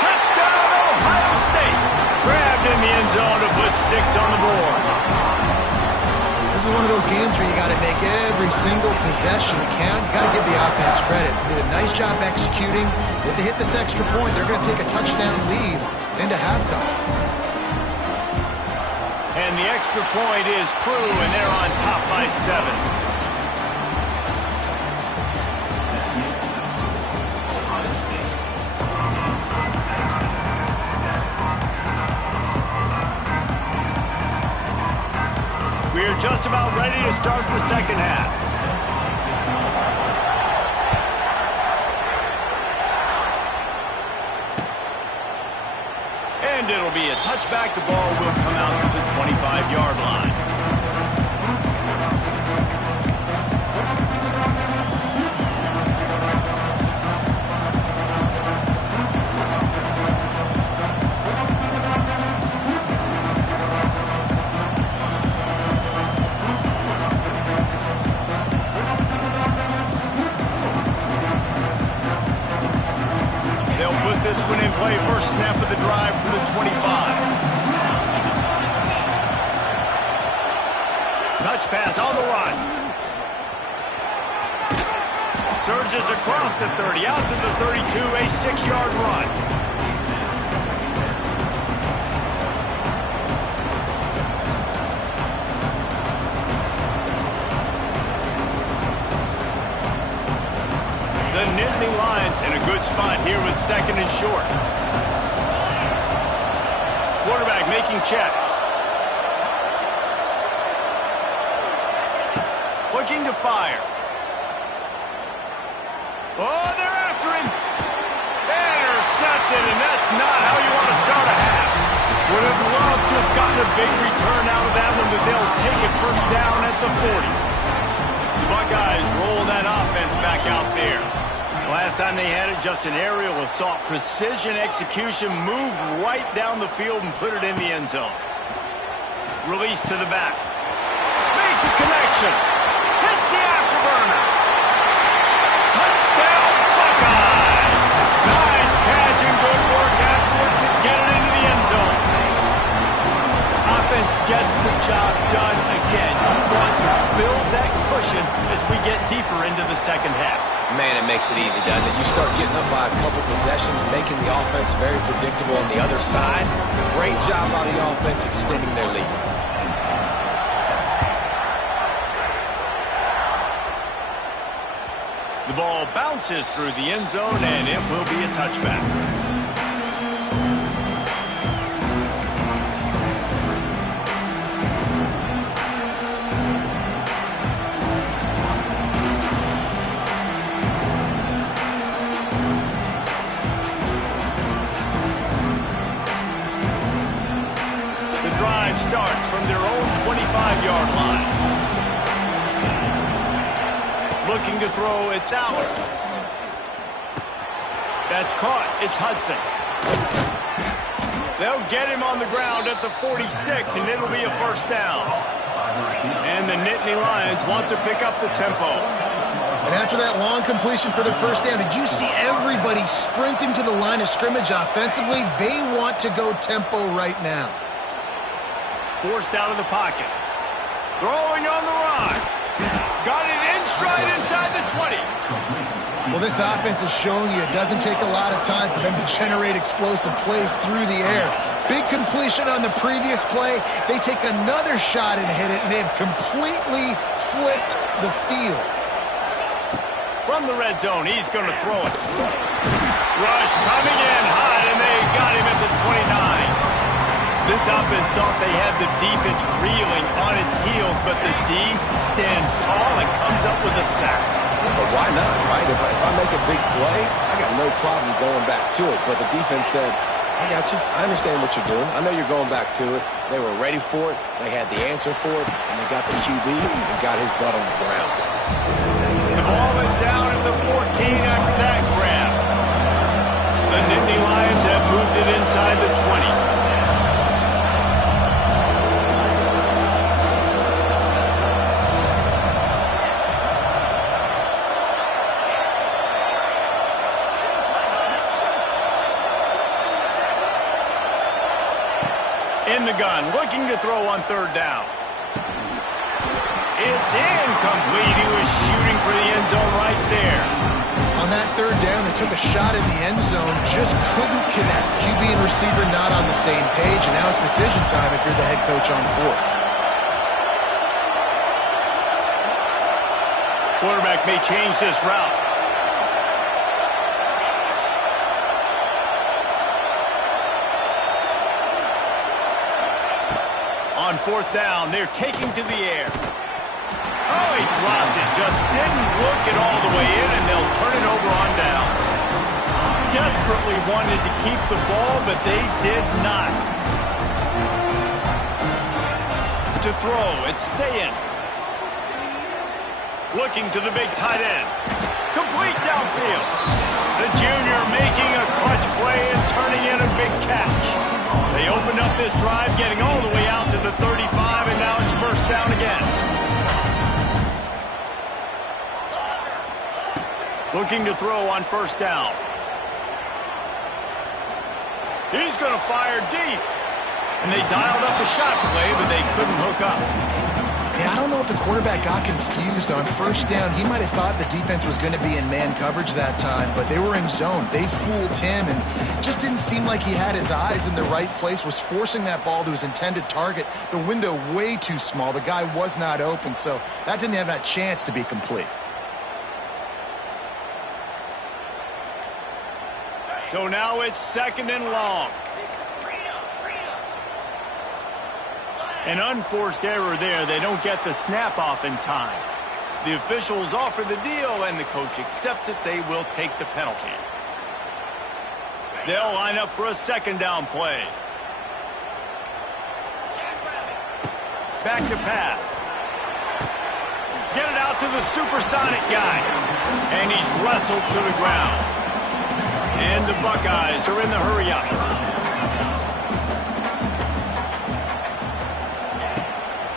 Touchdown, Ohio State. Grabbed in the end zone to put 6 on the board. This is one of those games where you got to make every single possession count. You got to give the offense credit. They did a nice job executing. If they hit this extra point, they're going to take a touchdown lead into halftime. And the extra point is true, and they're on top by 7. We're just about ready to start the second half. And it'll be a touchback. The ball will come out to the 25-yard line. This one in play, first snap of the drive from the 25. Touch pass on the run. Surges across the 30, out to the 32, a 6-yard run. The Nittany Lions in a good spot here with 2nd and short. Quarterback making checks. Looking to fire. Oh, they're after him. Intercepted, and that's not how you want to start a half. Would have loved to have gotten a big return out of that one, but they'll take it first down at the 40. The Buckeyes roll that offense back out there. Last time they had it, just an aerial assault. Precision execution, moved right down the field and put it in the end zone. Release to the back. Makes a connection. Hits the afterburner. Touchdown, Buckeyes! Nice catch and good work afterwards to get it into the end zone. Offense gets the job done again. You want to build that cushion as we get deeper into the second half. Man, it makes it easy, doesn't it? You start getting up by a couple possessions, making the offense very predictable on the other side. Great job by the offense extending their lead. The ball bounces through the end zone, and it will be a touchback. Drive starts from their own 25-yard line. Looking to throw, it's out. That's caught. It's Hudson. They'll get him on the ground at the 46, and it'll be a first down. And the Nittany Lions want to pick up the tempo. And after that long completion for the first down, did you see everybody sprinting to the line of scrimmage offensively? They want to go tempo right now. Forced out of the pocket. Throwing on the run. Got it in stride inside the 20. Well, this offense is showing you it doesn't take a lot of time for them to generate explosive plays through the air. Big completion on the previous play. They take another shot and hit it, and they've completely flipped the field. From the red zone, he's going to throw it. Rush coming in hot, and they got him at the 29. This offense thought they had the defense reeling on its heels, but the D stands tall and comes up with a sack. But why not, right? If I make a big play, I got no problem going back to it. But the defense said, I got you. I understand what you're doing. I know you're going back to it. They were ready for it. They had the answer for it. And they got the QB and got his butt on the ground. The ball is down at the 14 after that grab. The Nittany Lions have moved it inside the 20. In the gun, looking to throw on third down. It's incomplete. He was shooting for the end zone right there. On that third down, they took a shot in the end zone, just couldn't connect. QB and receiver not on the same page, and now it's decision time if you're the head coach on fourth. Quarterback may change this route. On fourth down, they're taking to the air. Oh, he dropped it. Just didn't look it all the way in, and they'll turn it over on downs. Desperately wanted to keep the ball, but they did not. To throw, it's Sayin. Looking to the big tight end. Complete downfield. The junior making a clutch play and turning in a big catch. They opened up this drive, getting all the way out to the 35, and now it's first down again. Looking to throw on first down. He's going to fire deep. And they dialed up a shot play, but they couldn't hook up. Yeah, I don't know if the quarterback got confused on first down. He might have thought the defense was going to be in man coverage that time, but they were in zone. They fooled him, and it just didn't seem like he had his eyes in the right place, was forcing that ball to his intended target. The window way too small. The guy was not open, so that didn't have that chance to be complete. So now it's second and long. An unforced error there. They don't get the snap off in time. The officials offer the deal, and the coach accepts it. They will take the penalty. They'll line up for a second down play. Back to pass. Get it out to the supersonic guy. And he's wrestled to the ground. And the Buckeyes are in the hurry-up.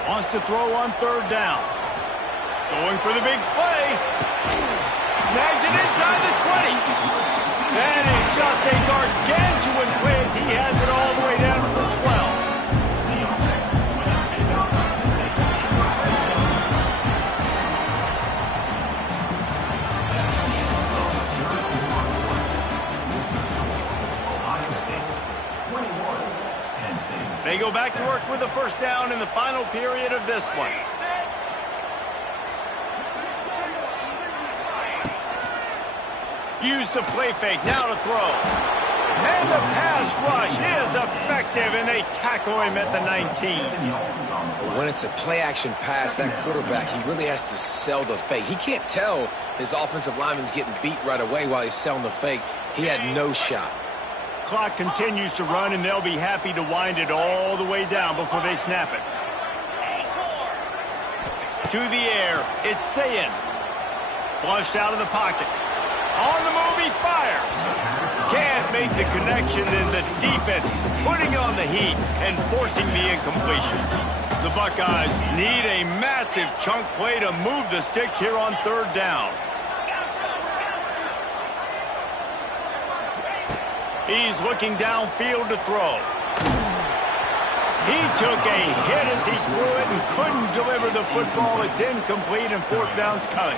Wants to throw on third down. Going for the big play. Snags it inside the 20. That is just a gargantuan play as he has it all the way down to the 12. They go back to work with the first down in the final period of this one. Use the play fake, now to throw. And the pass rush is effective, and they tackle him at the 19. But when it's a play-action pass, that quarterback, he really has to sell the fake. He can't tell his offensive lineman's getting beat right away while he's selling the fake. He had no shot. Clock continues to run, and they'll be happy to wind it all the way down before they snap it. To the air, it's Sayin. Flushed out of the pocket. On the move, he fires. Can't make the connection, and the defense putting on the heat and forcing the incompletion. The Buckeyes need a massive chunk play to move the sticks here on third down. He's looking downfield to throw. He took a hit as he threw it and couldn't deliver the football. It's incomplete and fourth down's coming.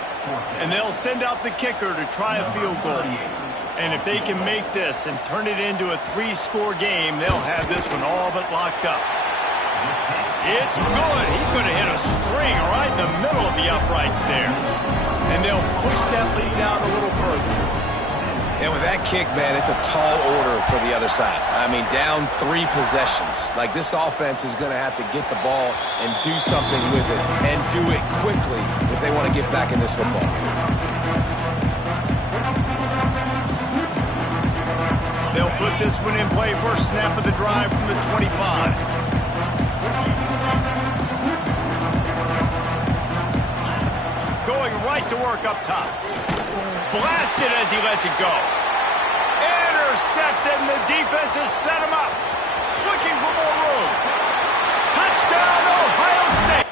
And they'll send out the kicker to try a field goal. And if they can make this and turn it into a 3-score game, they'll have this one all but locked up. It's good. He could have hit a string right in the middle of the uprights there. And they'll push that lead out a little further. And with that kick, man, it's a tall order for the other side. I mean, down 3 possessions. Like, this offense is going to have to get the ball and do something with it, and do it quickly if they want to get back in this football. They'll put this one in play. First snap of the drive from the 25. Going right to work up top. Blasted as he lets it go. Intercepted, and the defense has set him up. Looking for more room. Touchdown, Ohio State.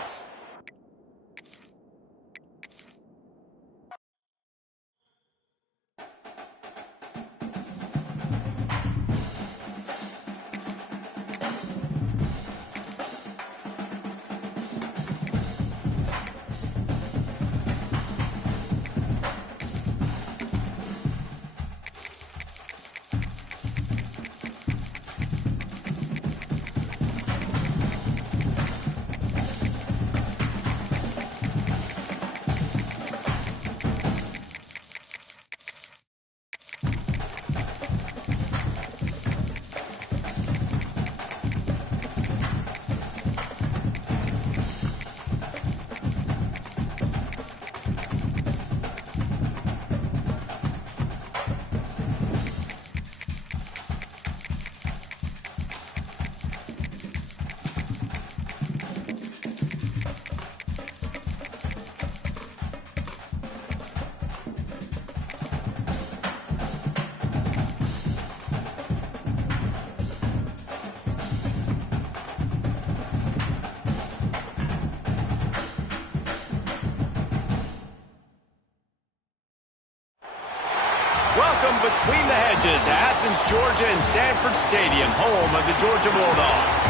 Welcome between the hedges to Athens, Georgia and Sanford Stadium, home of the Georgia Bulldogs.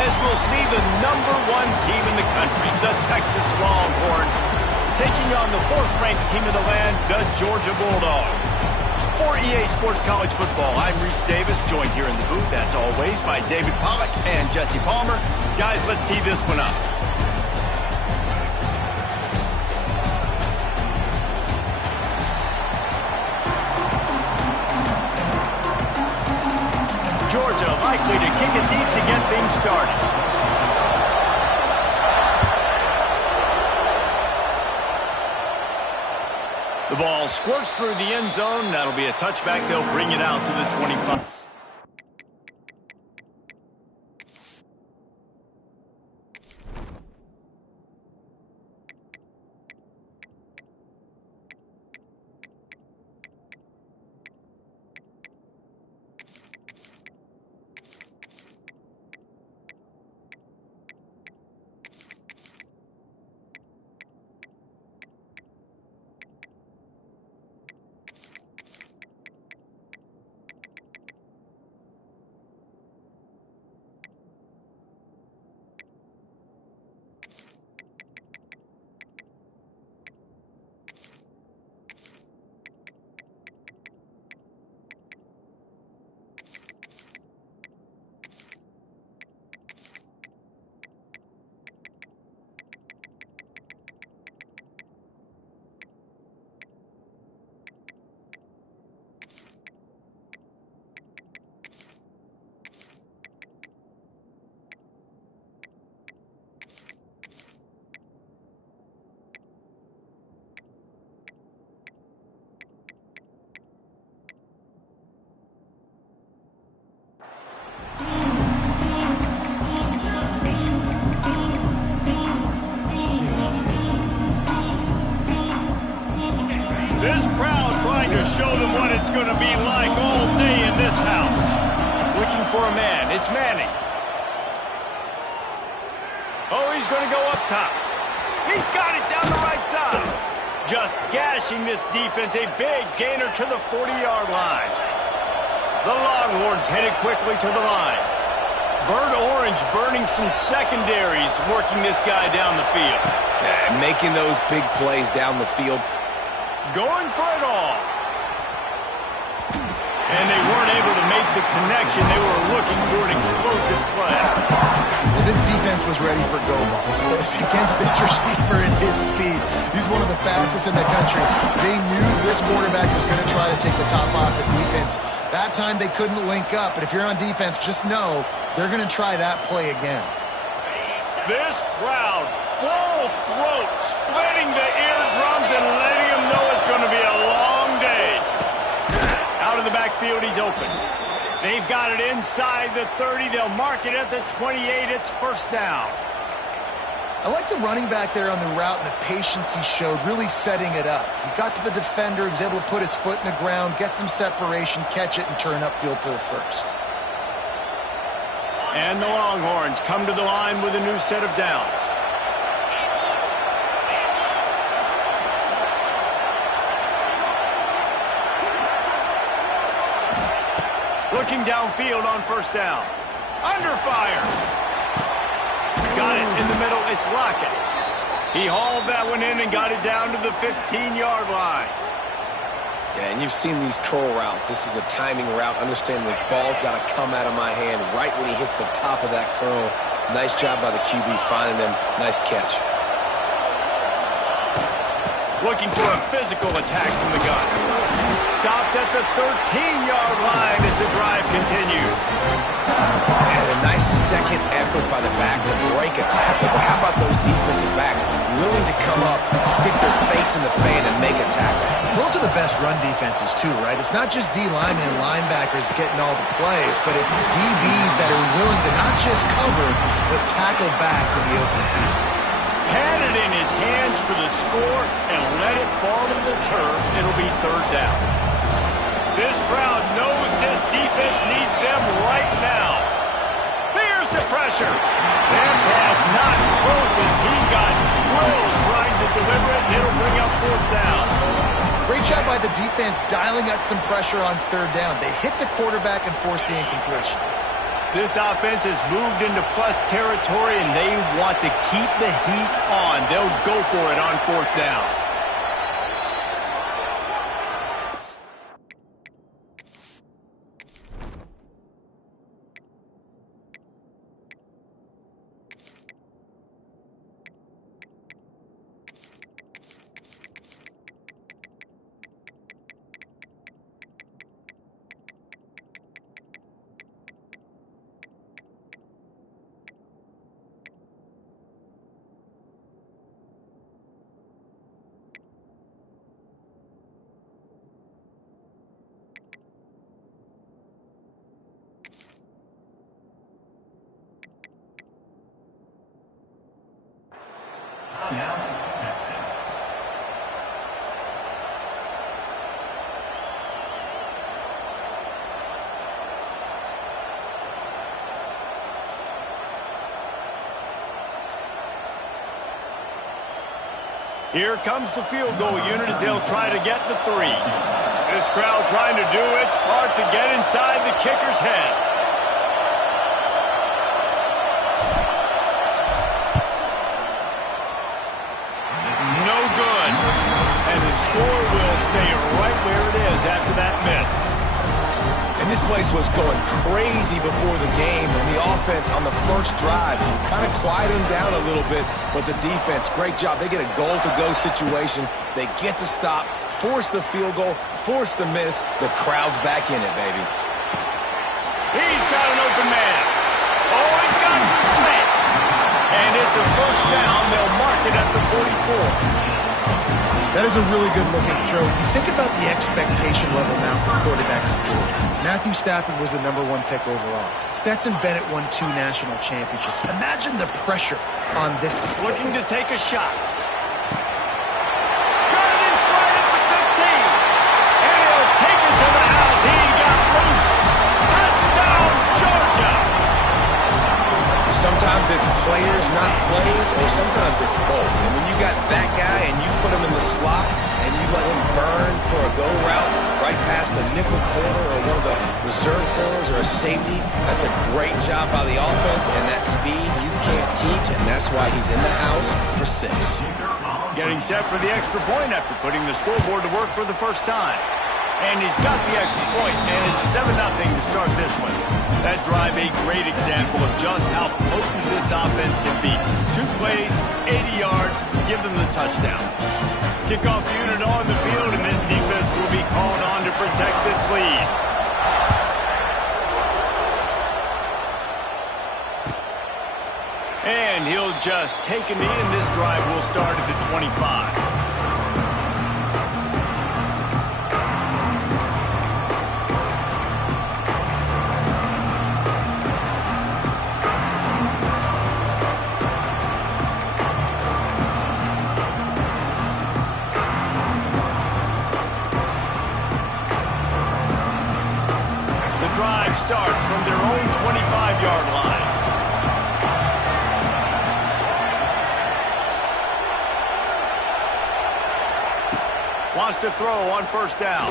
As we'll see the #1 team in the country, the Texas Longhorns, taking on the 4th-ranked team of the land, the Georgia Bulldogs. For EA Sports College Football, I'm Reese Davis, joined here in the booth, as always, by David Pollack and Jesse Palmer. Guys, let's tee this one up. Georgia likely to kick it deep to get things started. The ball squirts through the end zone. That'll be a touchback. They'll bring it out to the 25. This crowd trying to show them what it's going to be like all day in this house. Looking for a man. It's Manning. Oh, he's going to go up top. He's got it down the right side. Just gashing this defense. A big gainer to the 40-yard line. The Longhorns headed quickly to the line. Bird Orange burning some secondaries, working this guy down the field. And making those big plays down the field. Going for it all. And they weren't able to make the connection. They were looking for an explosive play. Well, this defense was ready for go balls. Against this receiver and his speed, he's one of the fastest in the country. They knew this quarterback was going to try to take the top off the defense. That time they couldn't link up, but if you're on defense, just know they're going to try that play again. This crowd, full throat, splitting the eardrums and letting them know it's going to be a long day. Out of the backfield, he's open. They've got it inside the 30. They'll mark it at the 28. It's first down. I like the running back there on the route and the patience he showed, really setting it up. He got to the defender, he was able to put his foot in the ground, get some separation, catch it, and turn upfield for the first. And the Longhorns come to the line with a new set of downs. Looking downfield on first down. Under fire. Got it in the middle. It's Lockett. He hauled that one in and got it down to the 15-yard line. Yeah, and you've seen these curl routes. This is a timing route. Understand the ball's got to come out of my hand right when he hits the top of that curl. Nice job by the QB finding them. Nice catch. Looking for a physical attack from the gun. Stopped at the 13-yard line as the drive continues. And a nice second effort by the back to break a tackle. But how about those defensive backs willing to come up, stick their face in the fan, and make a tackle? Those are the best run defenses, too, right? It's not just D linemen and linebackers getting all the plays, but it's DBs that are willing to not just cover, but tackle backs in the open field. Had it in his hands for the score and let it fall to the turf. It'll be third down. This crowd knows this defense needs them right now. Here's the pressure. That pass not close as he got drilled trying to deliver it, and it'll bring up fourth down. Great job by the defense dialing up some pressure on third down. They hit the quarterback and forced the incompletion. This offense has moved into plus territory, and they want to keep the heat on. They'll go for it on fourth down. Now, Texas. Here comes the field goal unit as they'll try to get the 3. This crowd trying to do its part to get inside the kicker's head. No good. And the score will stay right where it is after that miss. And this place was going crazy before the game, and the offense on the first drive kind of quieted them down a little bit, but the defense, great job. They get a goal-to-go situation. They get the stop, force the field goal, force the miss. The crowd's back in it, baby. He's got an open man. Oh, he's got some space. And it's a first down. They'll mark it at the 44. That is a really good-looking throw. You think about the expectation level now for quarterbacks in Georgia. Matthew Stafford was the #1 pick overall. Stetson Bennett won 2 national championships. Imagine the pressure on this. Looking to take a shot. Got it in stride at the 15. it's players, not plays, or sometimes it's both. And when you got that guy and you put him in the slot and you let him burn for a go route right past a nickel corner or one of the reserve corners or a safety, that's a great job by the offense, and that speed you can't teach, and that's why he's in the house for 6. Getting set for the extra point after putting the scoreboard to work for the first time. And he's got the extra point, and it's 7-0 to start this one. That drive, a great example of just how potent this offense can be. 2 plays, 80 yards, give them the touchdown. Kickoff unit on the field, and this defense will be called on to protect this lead. And he'll just take a knee, and this drive will start at the 25. Starts from their own 25-yard line. Wants to throw on first down.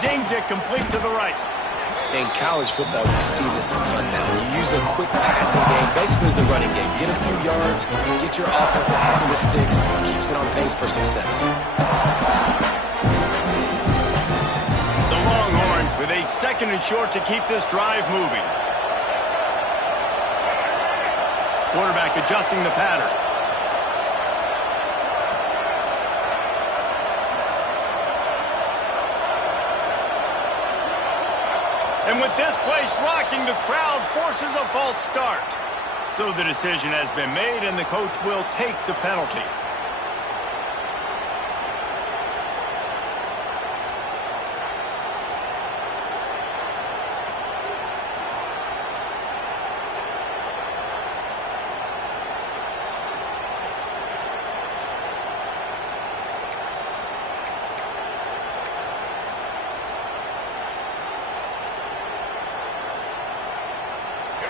Zings it complete to the right. In college football, you see this a ton now. You use a quick passing game, basically as the running game. Get a few yards, get your offense ahead of the sticks, keeps it on pace for success. With a 2nd and short to keep this drive moving. Quarterback adjusting the pattern. And with this place rocking, the crowd forces a false start. So the decision has been made, and the coach will take the penalty.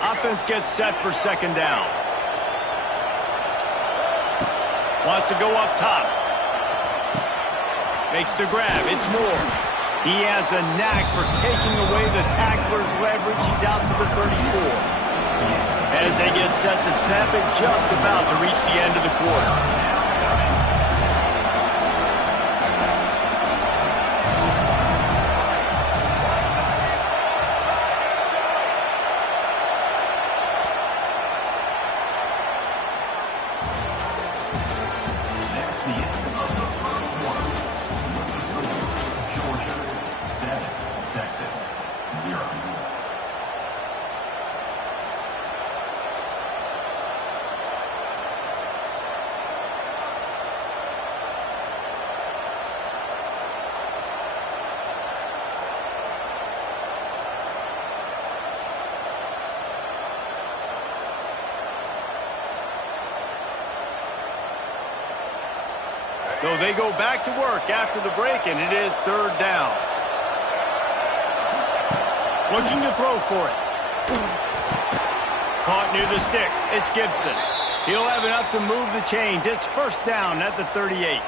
Offense gets set for 2nd down. Wants to go up top. Makes the grab. It's Moore. He has a knack for taking away the tackler's leverage. He's out to the 34. As they get set to snap it, just about to reach the end of the quarter. So they go back to work after the break, and it is 3rd down. Looking to throw for it. Caught near the sticks. It's Gibson. He'll have enough to move the chains. It's 1st down at the 38.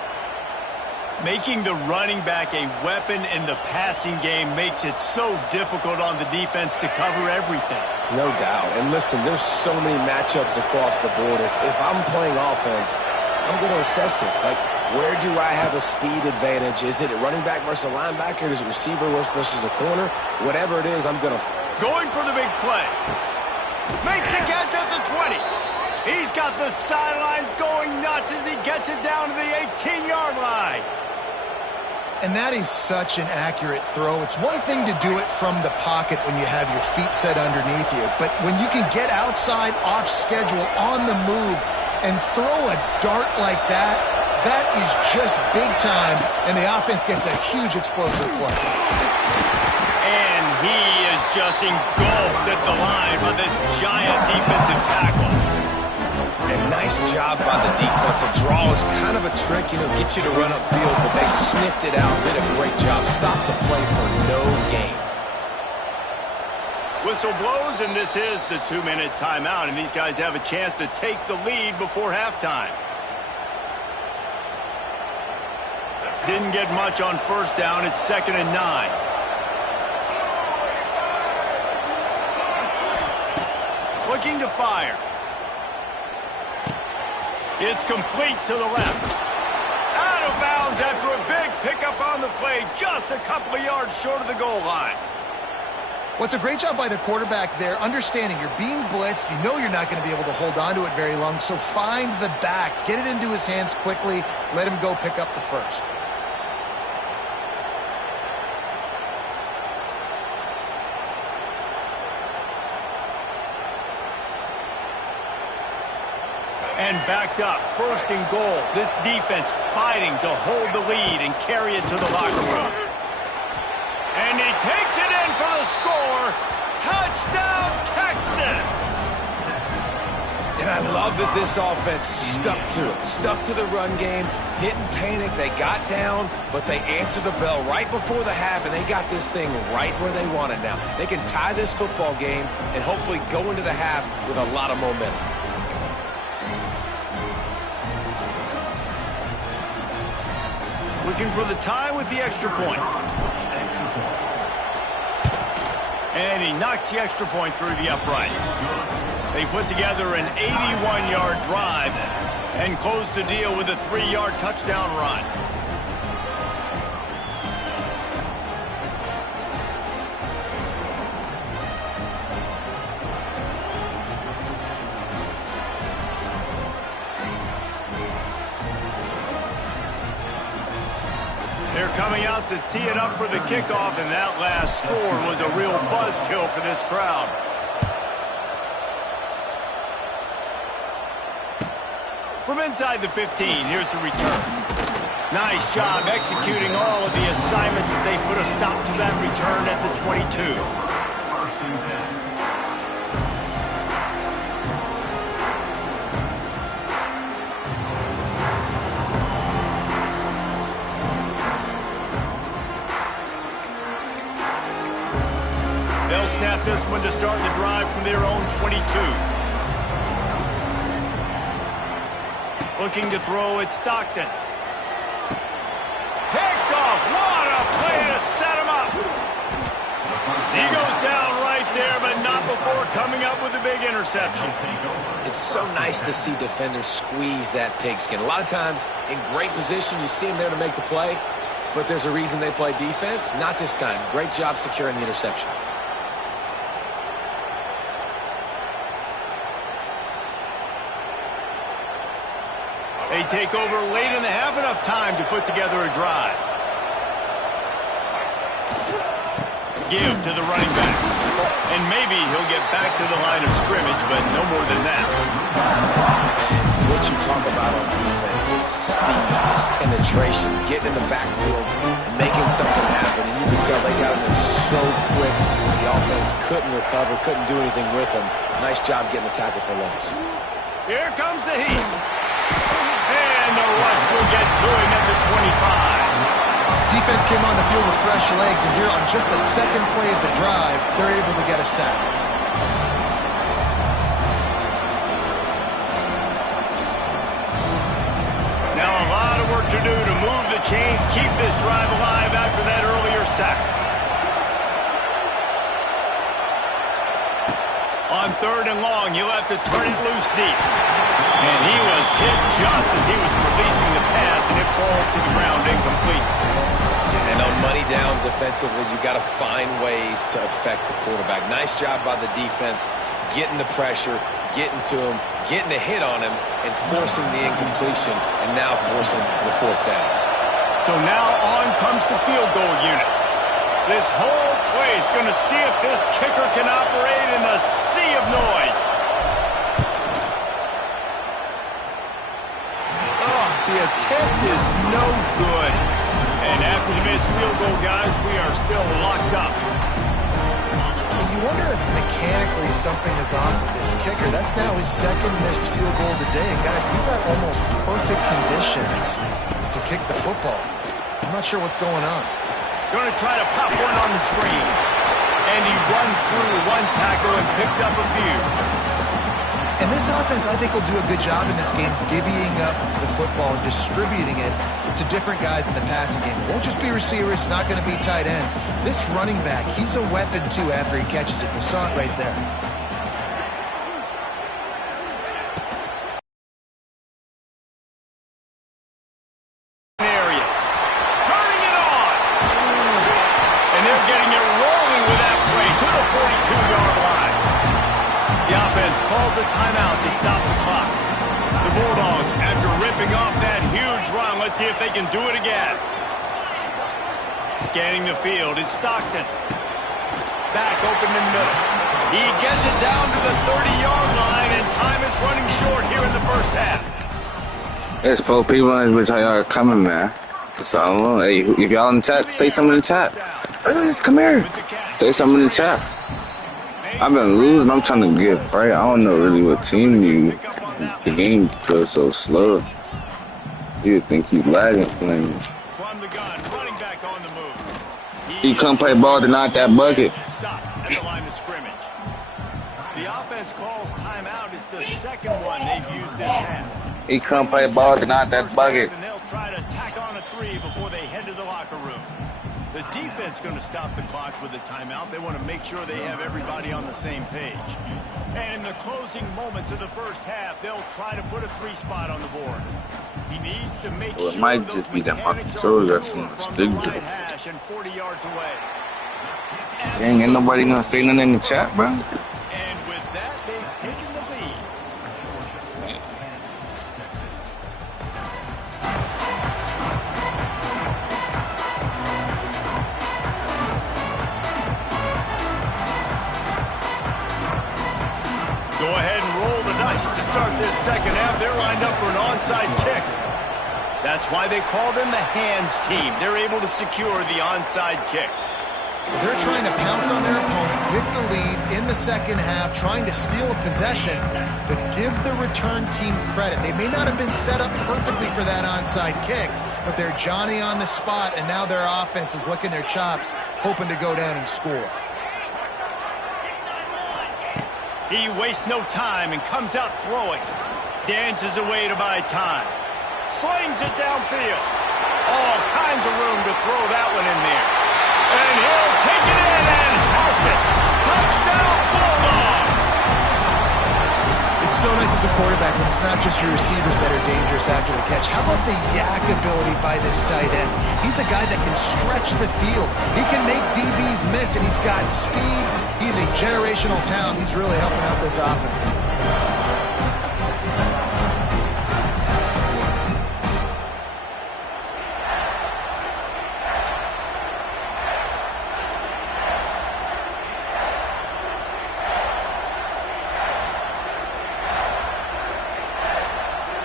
Making the running back a weapon in the passing game makes it so difficult on the defense to cover everything. No doubt. And listen, there's so many matchups across the board. If I'm playing offense, I'm going to assess it. Like, where do I have a speed advantage? Is it a running back versus a linebacker? Is it receiver versus a corner? Whatever it is, I'm going to... Going for the big play. Makes the catch at the 20. He's got the sidelines going nuts as he gets it down to the 18-yard line. And that is such an accurate throw. It's one thing to do it from the pocket when you have your feet set underneath you, but when you can get outside, off schedule, on the move, and throw a dart like that, that is just big time, and the offense gets a huge explosive play. And he is just engulfed at the line by this giant defensive tackle. And nice job by the defense. A draw is kind of a trick, get you to run upfield, but they sniffed it out, did a great job, stopped the play for no gain. Whistle blows, and this is the 2-minute timeout, and these guys have a chance to take the lead before halftime. Didn't get much on first down. It's 2nd and 9. Looking to fire. It's complete to the left. Out of bounds after a big pickup on the play, just a couple of yards short of the goal line. Well, it's a great job by the quarterback there, understanding you're being blitzed. You know you're not going to be able to hold on to it very long, so find the back. Get it into his hands quickly. Let him go pick up the first. And backed up, 1st and goal. This defense fighting to hold the lead and carry it to the locker room. And he takes it in for the score. Touchdown, Texas! And I love that this offense stuck to it. Stuck to the run game. Didn't panic. They got down, but they answered the bell right before the half, and they got this thing right where they want it now. They can tie this football game and hopefully go into the half with a lot of momentum. Looking for the tie with the extra point. And he knocks the extra point through the uprights. They put together an 81-yard drive and close the deal with a 3-yard touchdown run. They're coming out to tee it up for the kickoff, and that last score was a real buzzkill for this crowd. From inside the 15, here's the return. Nice job executing all of the assignments as they put a stop to that return at the 22. 1st and 10. They'll snap this one to start the drive from their own 22. Looking to throw at Stockton. Picked off. What a play to set him up. He goes down right there, but not before coming up with a big interception. It's so nice to see defenders squeeze that pigskin. A lot of times, in great position, you see them there to make the play, but there's a reason they play defense. Not this time. Great job securing the interception. They take over late in the half, enough time to put together a drive. Give to the running back. And maybe he'll get back to the line of scrimmage, but no more than that. And what you talk about on defense is speed, is penetration, getting in the backfield, and making something happen. And you can tell they got in there so quick. The offense couldn't recover, couldn't do anything with them. Nice job getting the tackle for loss. Here comes the heat. And the rush will get to him at the 25. Defense came on the field with fresh legs, and here on just the second play of the drive, they're able to get a sack. Now a lot of work to do to move the chains, keep this drive alive after that earlier sack. On 3rd and long, you'll have to turn it loose deep. And he was hit just as he was releasing the pass, and it falls to the ground incomplete. And on money down defensively, you got to find ways to affect the quarterback. Nice job by the defense, getting the pressure, getting to him, getting a hit on him, and forcing the incompletion, and now forcing the 4th down. So now on comes the field goal unit. This whole play is going to see if this kicker can operate in the sea of noise. Oh, the attempt is no good. And after the missed field goal, guys, we are still locked up. And you wonder if mechanically something is off with this kicker. That's now his 2nd missed field goal today. And guys, we've got almost perfect conditions to kick the football. I'm not sure what's going on. Going to try to pop one on the screen. And he runs through one tackle and picks up a few. And this offense, I think, will do a good job in this game divvying up the football and distributing it to different guys in the passing game. It won't just be receivers. It's not going to be tight ends. This running back, he's a weapon, too, after he catches it. You saw it right there. Areas. Turning it on. And they're getting it rolling with that play to the 42-yard line. The offense calls a timeout to stop the clock. The Bulldogs, after ripping off that huge run, let's see if they can do it again. Scanning the field, it's Stockton. Back open in the middle. He gets it down to the 30-yard line, and time is running short here in the first half. There's 4 people in this bitch. How y'all coming, man? So I don't know. Hey, if y'all in the chat, say something in the chat. Come here. Say something in the chat. I've been losing. I'm trying to get right. I don't know really what team you. The game feels so slow. You think you lagging playing. From the gun, running back on the move. You come play ball, deny that bucket. Stop at the line of scrimmage. The offense calls timeout. It's the second one they've used this half. He come play ball, deny that bucket. And they'll try to tack on a 3 before they head to the locker room. The defense going to stop the clock with a timeout. They want to make sure they have everybody on the same page. And in the closing moments of the first half, they'll try to put a 3 spot on the board. He needs to make Well, it sure might those just be that mechanics Marcus Rose are got some pure from stick the to right it. hash and 40 yards away. Dang, ain't nobody gonna say nothing in the chat, bro. And with that, they've taken the lead. Go ahead and roll the dice to start this second half. They're lined up for an onside kick. That's why they call them the hands team. They're able to secure the onside kick. They're trying to pounce on their opponent with the lead in the second half, trying to steal a possession, but give the return team credit. They may not have been set up perfectly for that onside kick, but they're Johnny on the spot, and now their offense is licking their chops, hoping to go down and score. He wastes no time and comes out throwing. Dances away to buy time. Slings it downfield. All kinds of room to throw that one in there. And he'll take it in and house it. Touchdown, Bulldogs! It's so nice as a quarterback when it's not just your receivers that are dangerous after the catch. How about the yak ability by this tight end? He's a guy that can stretch the field. He can make DBs miss, and he's got speed. He's a generational talent. He's really helping out this offense.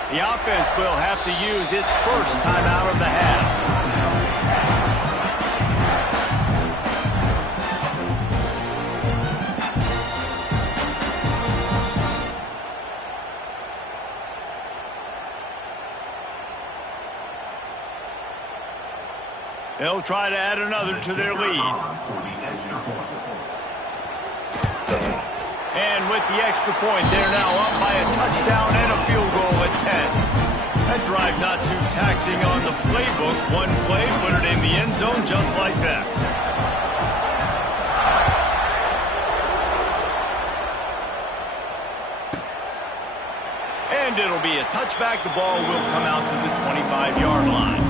The offense will have to use its first timeout of the half. They'll try to add another to their lead. And with the extra point, they're now up by a touchdown and a field goal at 10. That drive not too taxing on the playbook. One play, put it in the end zone just like that. And it'll be a touchback. The ball will come out to the 25-yard line.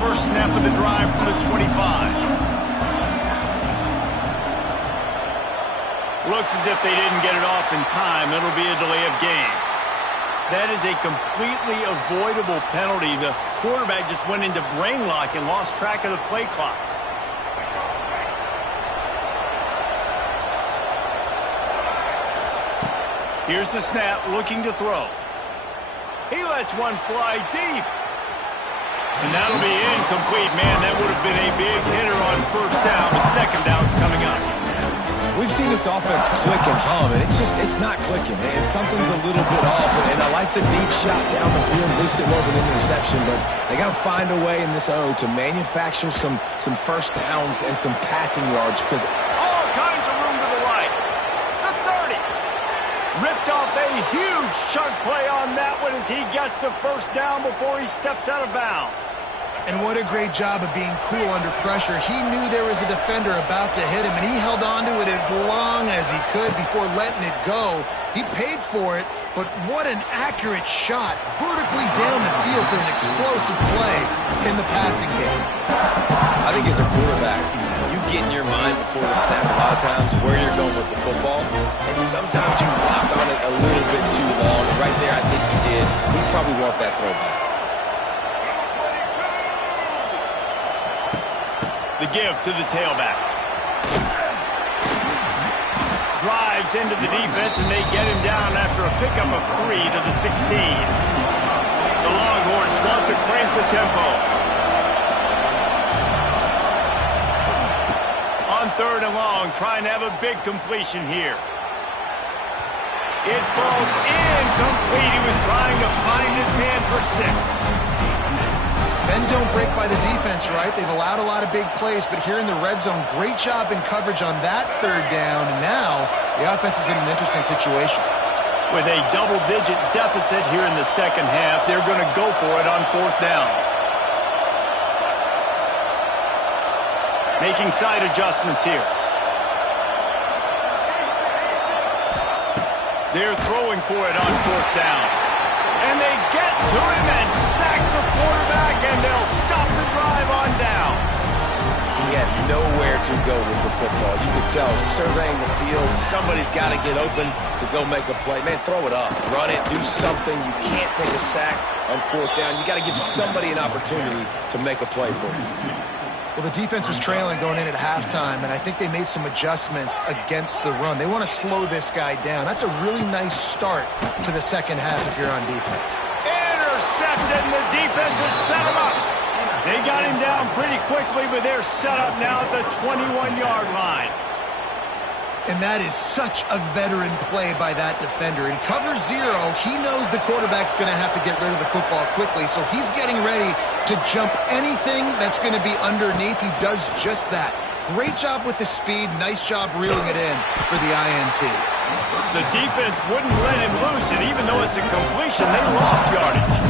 First snap of the drive from the 25. Looks as if they didn't get it off in time. It'll be a delay of game. That is a completely avoidable penalty. The quarterback just went into brain lock and lost track of the play clock. Here's the snap, looking to throw. He lets one fly deep. And that'll be incomplete. Man, that would have been a big hitter on first down, but second down's coming up. We've seen this offense click and hum, and it's not clicking, and something's a little bit off. And I like the deep shot down the field. At least it wasn't an interception, but they got to find a way in this O to manufacture some first downs and some passing yards because all kinds of room to the right. The 30. Ripped off a huge chunk play on that one as he gets the first down before he steps out of bounds. And what a great job of being cool under pressure. He knew there was a defender about to hit him, and he held on to it as long as he could before letting it go. He paid for it, but what an accurate shot vertically down the field for an explosive play in the passing game. I think as a quarterback, you get in your mind before the snap a lot of times where you're going with the football, and sometimes you lock on it a little bit too long, and right there I think you did. You probably want that throwback. The give to the tailback. Drives into the defense, and they get him down after a pickup of 3 to the 16. The Longhorns want to crank the tempo. On third and long, trying to have a big completion here. It falls incomplete. He was trying to find his man for 6. Men don't break by the defense, right? They've allowed a lot of big plays, but here in the red zone, great job in coverage on that third down, and now the offense is in an interesting situation. With a double-digit deficit here in the second half, they're going to go for it on fourth down. Making side adjustments here. They're throwing for it on fourth down. And they get to him and sack the quarterback, and they'll stop the drive on down. He had nowhere to go with the football. You could tell, surveying the field, somebody's got to get open to go make a play. Man, throw it up, run it, do something. You can't take a sack on fourth down. You got to give somebody an opportunity to make a play for you. Well, the defense was trailing going in at halftime, and I think they made some adjustments against the run. They want to slow this guy down. That's a really nice start to the second half if you're on defense. Intercepted, and the defense has set him up. They got him down pretty quickly, but they're set up now at the 21-yard line. And that is such a veteran play by that defender. In cover 0, he knows the quarterback's going to have to get rid of the football quickly, so he's getting ready to jump anything that's going to be underneath. He does just that. Great job with the speed. Nice job reeling it in for the INT. The defense wouldn't let him loose, and even though it's a completion, they lost yardage.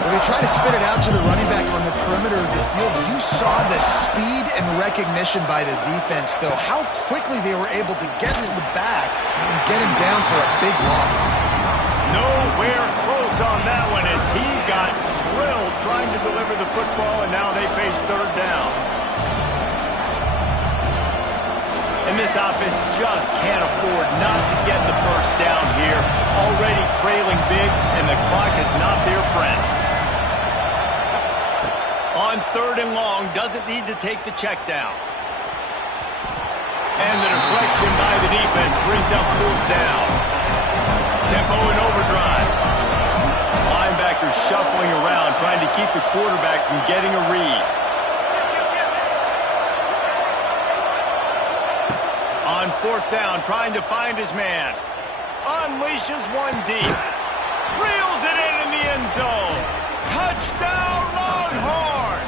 Well, they try to spit it out to the running back on the perimeter of the field. You saw the speed and recognition by the defense, though. How quickly they were able to get to the back and get him down for a big loss. Nowhere close on that one as he got drilled trying to deliver the football, and now they face third down. And this offense just can't afford not to get the first down here. Already trailing big, and the clock is not their friend. On third and long, doesn't need to take the check down. And the deflection by the defense brings up fourth down. Tempo in overdrive. Linebackers shuffling around, trying to keep the quarterback from getting a read. On fourth down, trying to find his man. Unleashes one deep. Reels it in the end zone. Touchdown, Longhorns!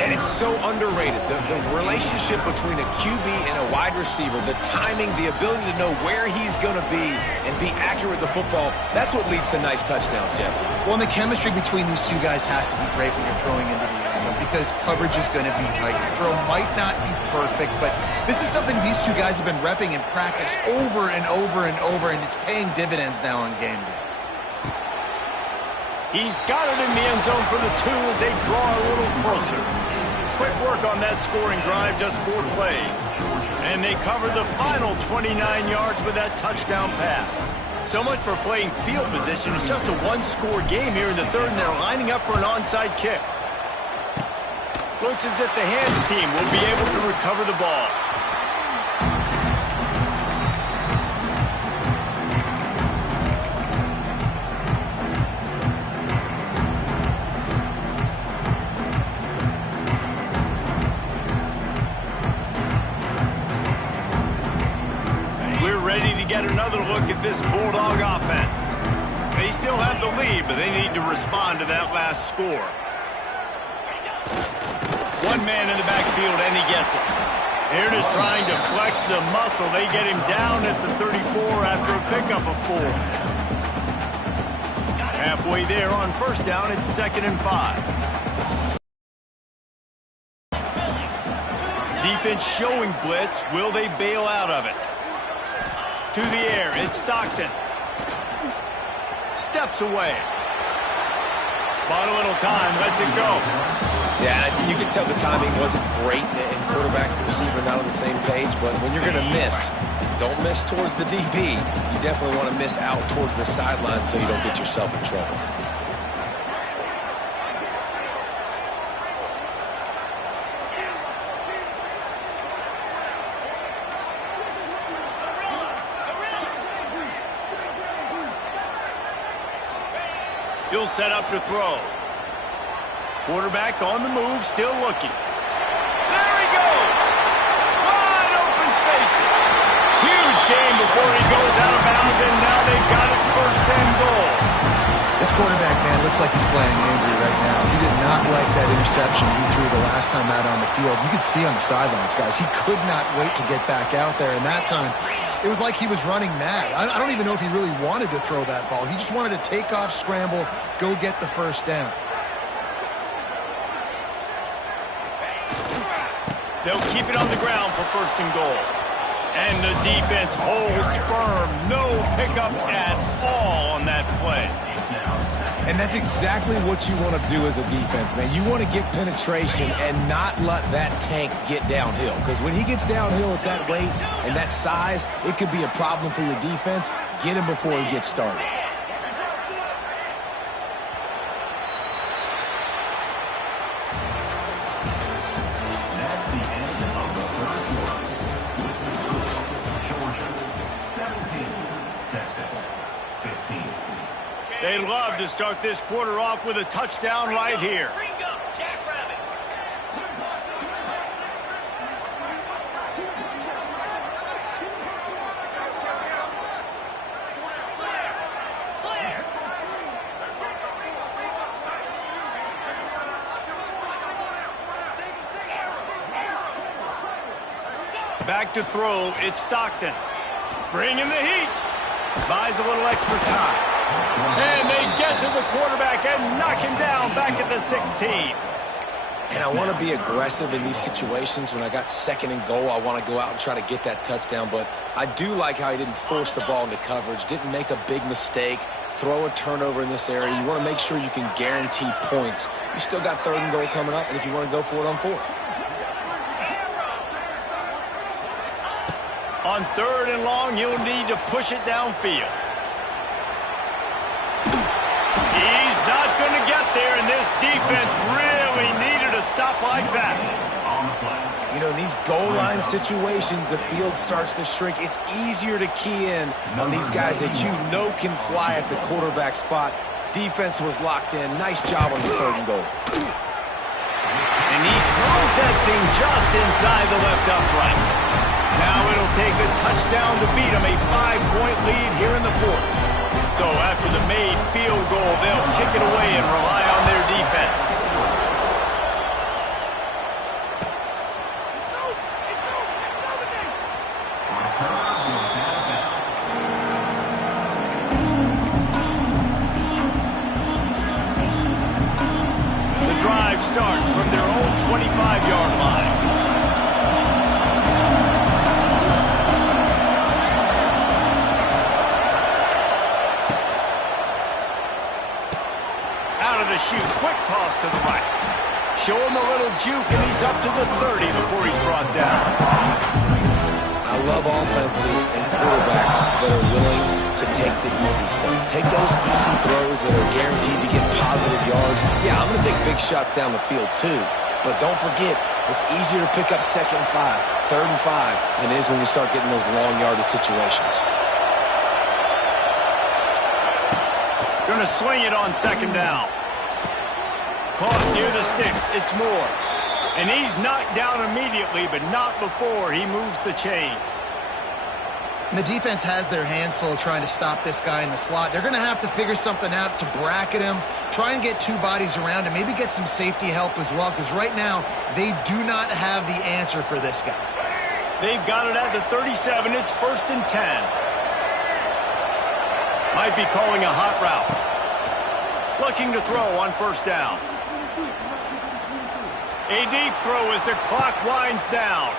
And it's so underrated. The relationship between a QB and a wide receiver, the timing, the ability to know where he's going to be and be accurate with the football, that's what leads to nice touchdowns, Jesse. Well, and the chemistry between these two guys has to be great when you're throwing into the end zone because coverage is going to be tight. The throw might not be perfect, but this is something these two guys have been repping in practice over and over and over, and it's paying dividends now on game day. He's got it in the end zone for the 2 as they draw a little closer. Quick work on that scoring drive, just 4 plays. And they covered the final 29 yards with that touchdown pass. So much for playing field position. It's just a one-score game here in the third, and they're lining up for an onside kick. Looks as if the hands team will be able to recover the ball. get another look at this Bulldog offense. They still have the lead, but they need to respond to that last score. One man in the backfield, and he gets it. Here it is trying to flex the muscle. They get him down at the 34 after a pickup of 4. Halfway there on first down, it's 2nd and 5. Defense showing blitz. Will they bail out of it? To the air, it's Stockton. Steps away. Bought a little time, lets it go. Yeah, you can tell the timing wasn't great, and quarterback and receiver not on the same page, but when you're going to miss, don't miss towards the DB. You definitely want to miss out towards the sideline so you don't get yourself in trouble. He'll set up to throw. Quarterback on the move, still looking. There he goes! Wide open spaces. Huge gain before he goes out of bounds, and now they've got it 1st and goal. This quarterback, man, looks like he's playing angry right now. He did not like that interception he threw the last time out on the field. You could see on the sidelines, guys. He could not wait to get back out there, and that time it was like he was running mad. I don't even know if he really wanted to throw that ball. He just wanted to take off, scramble, go get the 1st down. They'll keep it on the ground for 1st and goal. And the defense holds firm. No pickup at all on that play. And that's exactly what you want to do as a defense, man. You want to get penetration and not let that tank get downhill. Because when he gets downhill at that weight and that size, it could be a problem for your defense. Get him before he gets started. That's the end of the 1st quarter. With the score, Georgia 17, Texas 15. They'd love to start this quarter off with a touchdown right here. Back to throw, it's Stockton. Bringing the heat. Buys a little extra time. And they get to the quarterback and knock him down back at the 16. And I want to be aggressive in these situations. When I got 2nd and goal, I want to go out and try to get that touchdown. But I do like how he didn't force the ball into coverage, didn't make a big mistake, throw a turnover in this area. You want to make sure you can guarantee points. You still got 3rd and goal coming up, and if you want to go for it on 4th. On 3rd and long, you'll need to push it downfield. He's not going to get there, and this defense really needed a stop like that. You know, in these goal line situations, the field starts to shrink. It's easier to key in on these guys that you know can fly at the quarterback spot. Defense was locked in. Nice job on the 3rd and goal. And he throws that thing just inside the left upright. Now it'll take a touchdown to beat him, a 5-point lead here in the 4th. So after the made field goal, they'll kick it away and rely on their defense. The drive starts from their own 25-yard line. Shoot, quick toss to the right. Show him a little juke, and he's up to the 30 before he's brought down. I love offenses and quarterbacks that are willing to take the easy stuff. Take those easy throws that are guaranteed to get positive yards. Yeah, I'm going to take big shots down the field too, but don't forget, it's easier to pick up 2nd and 5, 3rd and 5 than it is when we start getting those long yardage situations. Going to swing it on 2nd down. Caught near the sticks. It's Moore. And he's knocked down immediately, but not before he moves the chains. And the defense has their hands full trying to stop this guy in the slot. They're going to have to figure something out to bracket him, try and get two bodies around him, maybe get some safety help as well, because right now they do not have the answer for this guy. They've got it at the 37. It's 1st and 10. Might be calling a hot route. Looking to throw on 1st down. A deep throw as the clock winds down.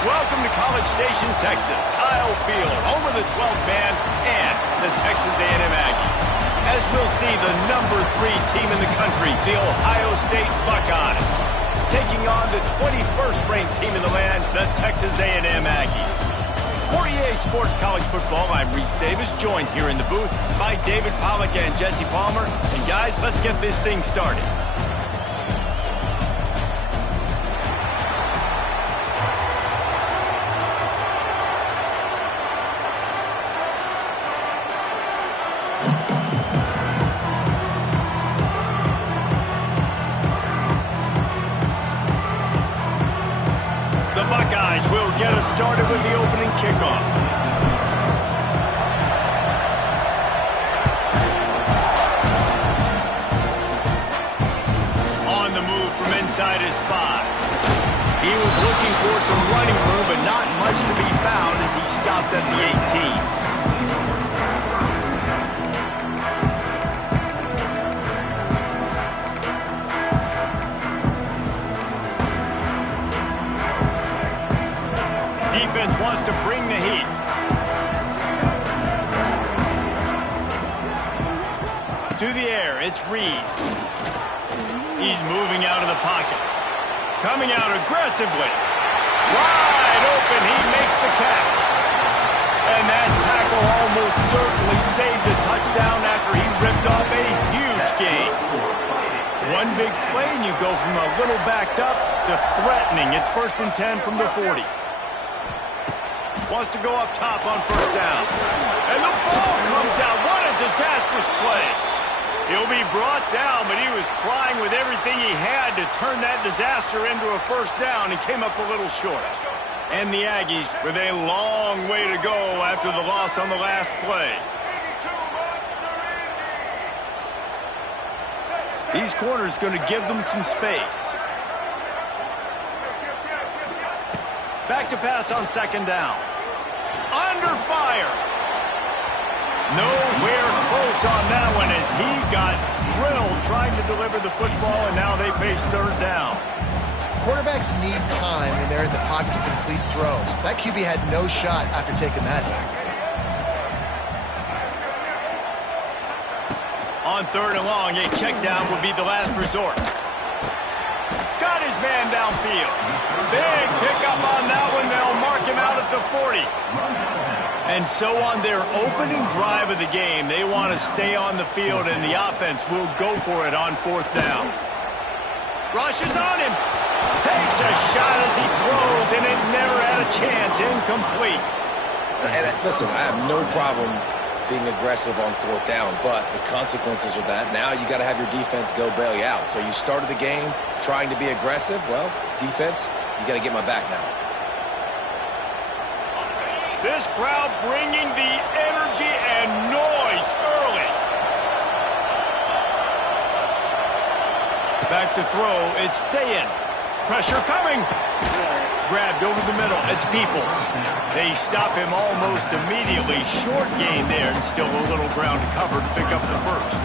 Welcome to College Station, Texas. Kyle Field, home of the 12th man and the Texas A&M Aggies. As we'll see, the number 3 team in the country, the Ohio State Buckeyes, taking on the 21st ranked team in the land, the Texas A&M Aggies. For EA Sports College Football, I'm Reese Davis, joined here in the booth by David Pollack and Jesse Palmer. And guys, let's get this thing started. Get us started with the opening kickoff. On the move from inside his 5. He was looking for some running room, but not much to be found as he stopped at the 18. Defense wants to bring the heat. To the air, it's Reed. He's moving out of the pocket. Coming out aggressively. Wide open, he makes the catch. And that tackle almost certainly saved a touchdown after he ripped off a huge gain. One big play and you go from a little backed up to threatening. It's 1st and 10 from the 40. Wants to go up top on 1st down. And the ball comes out. What a disastrous play. He'll be brought down, but he was trying with everything he had to turn that disaster into a 1st down and came up a little short. And the Aggies with a long way to go after the loss on the last play. These corners going to give them some space. Back to pass on 2nd down. Under fire. Nowhere close on that one as he got drilled trying to deliver the football, and now they face 3rd down. Quarterbacks need time when they're in the pocket to complete throws. That QB had no shot after taking that hit. On 3rd and long, a check down would be the last resort. Got his man downfield. Big pickup on that one. They'll mark him out at the 40. And so on their opening drive of the game, they want to stay on the field, and the offense will go for it on 4th down. Rushes on him. Takes a shot as he throws, and it never had a chance. Incomplete. And listen, I have no problem being aggressive on 4th down, but the consequences of that, now you got to have your defense go bail you out. So you started the game trying to be aggressive. Well, defense, you got to get my back now. This crowd bringing the energy and noise early. Back to throw, it's Sayin. Pressure coming. Grabbed over the middle, it's Peoples. They stop him almost immediately. Short gain there, and still a little ground to cover to pick up the 1st.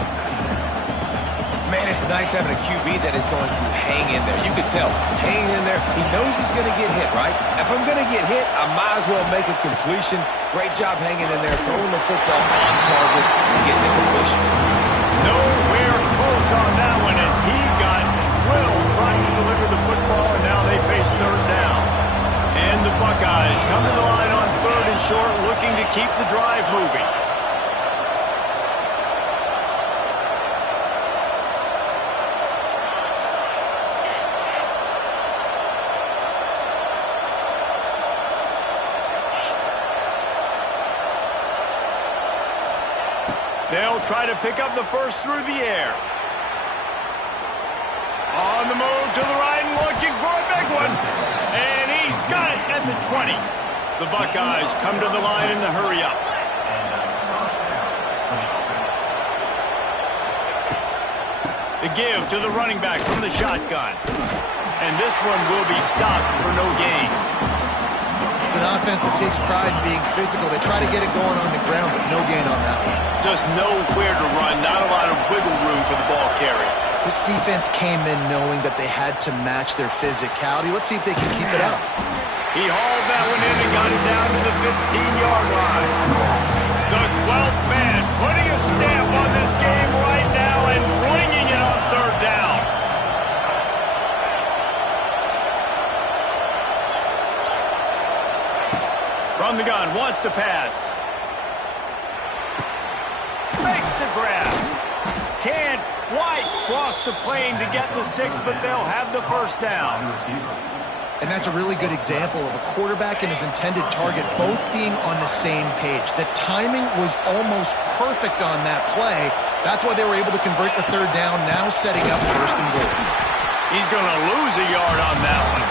Man, it's nice having a QB that is going to hang in there. You can tell, hanging in there, he knows he's going to get hit, right? If I'm going to get hit, I might as well make a completion. Great job hanging in there, throwing the football on target and getting the completion. Nowhere close on that one as he got drilled trying to deliver the football, and now they face third down. And the Buckeyes come to the line on third and short, looking to keep the drive moving. They'll try to pick up the first through the air. On the move to the right and looking for a big one. And he's got it at the 20. The Buckeyes come to the line in the hurry up. The give to the running back from the shotgun. And this one will be stopped for no gain. It's an offense that takes pride in being physical. They try to get it going on the ground, but no gain on that one. Just nowhere to run, not a lot of wiggle room for the ball carrier. This defense came in knowing that they had to match their physicality. Let's see if they can keep it up. He hauled that one in and got it down to the 15-yard line. The 12th man putting a stamp on this game right now and bringing it on third down. From the gun, wants to pass. Makes the grab. Can't quite cross the plane to get the 6, but they'll have the first down. And that's a really good example of a quarterback and his intended target both being on the same page. The timing was almost perfect on that play. That's why they were able to convert the third down, now setting up first and goal. He's going to lose a yard on that one.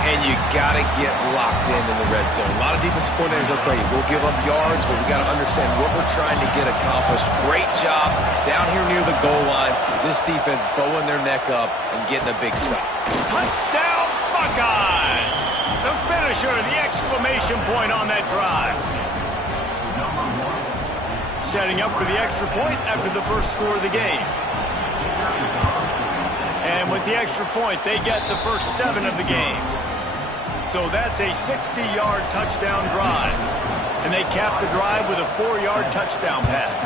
And you got to get locked in the red zone. A lot of defensive coordinators will tell you, we'll give up yards, but we got to understand what we're trying to get accomplished. Great job down here near the goal line. This defense bowing their neck up and getting a big stop. Touchdown, Buckeyes! The finisher, the exclamation point on that drive. Setting up for the extra point after the first score of the game. And with the extra point, they get the first 7 of the game. So that's a 60-yard touchdown drive. And they cap the drive with a 4-yard touchdown pass.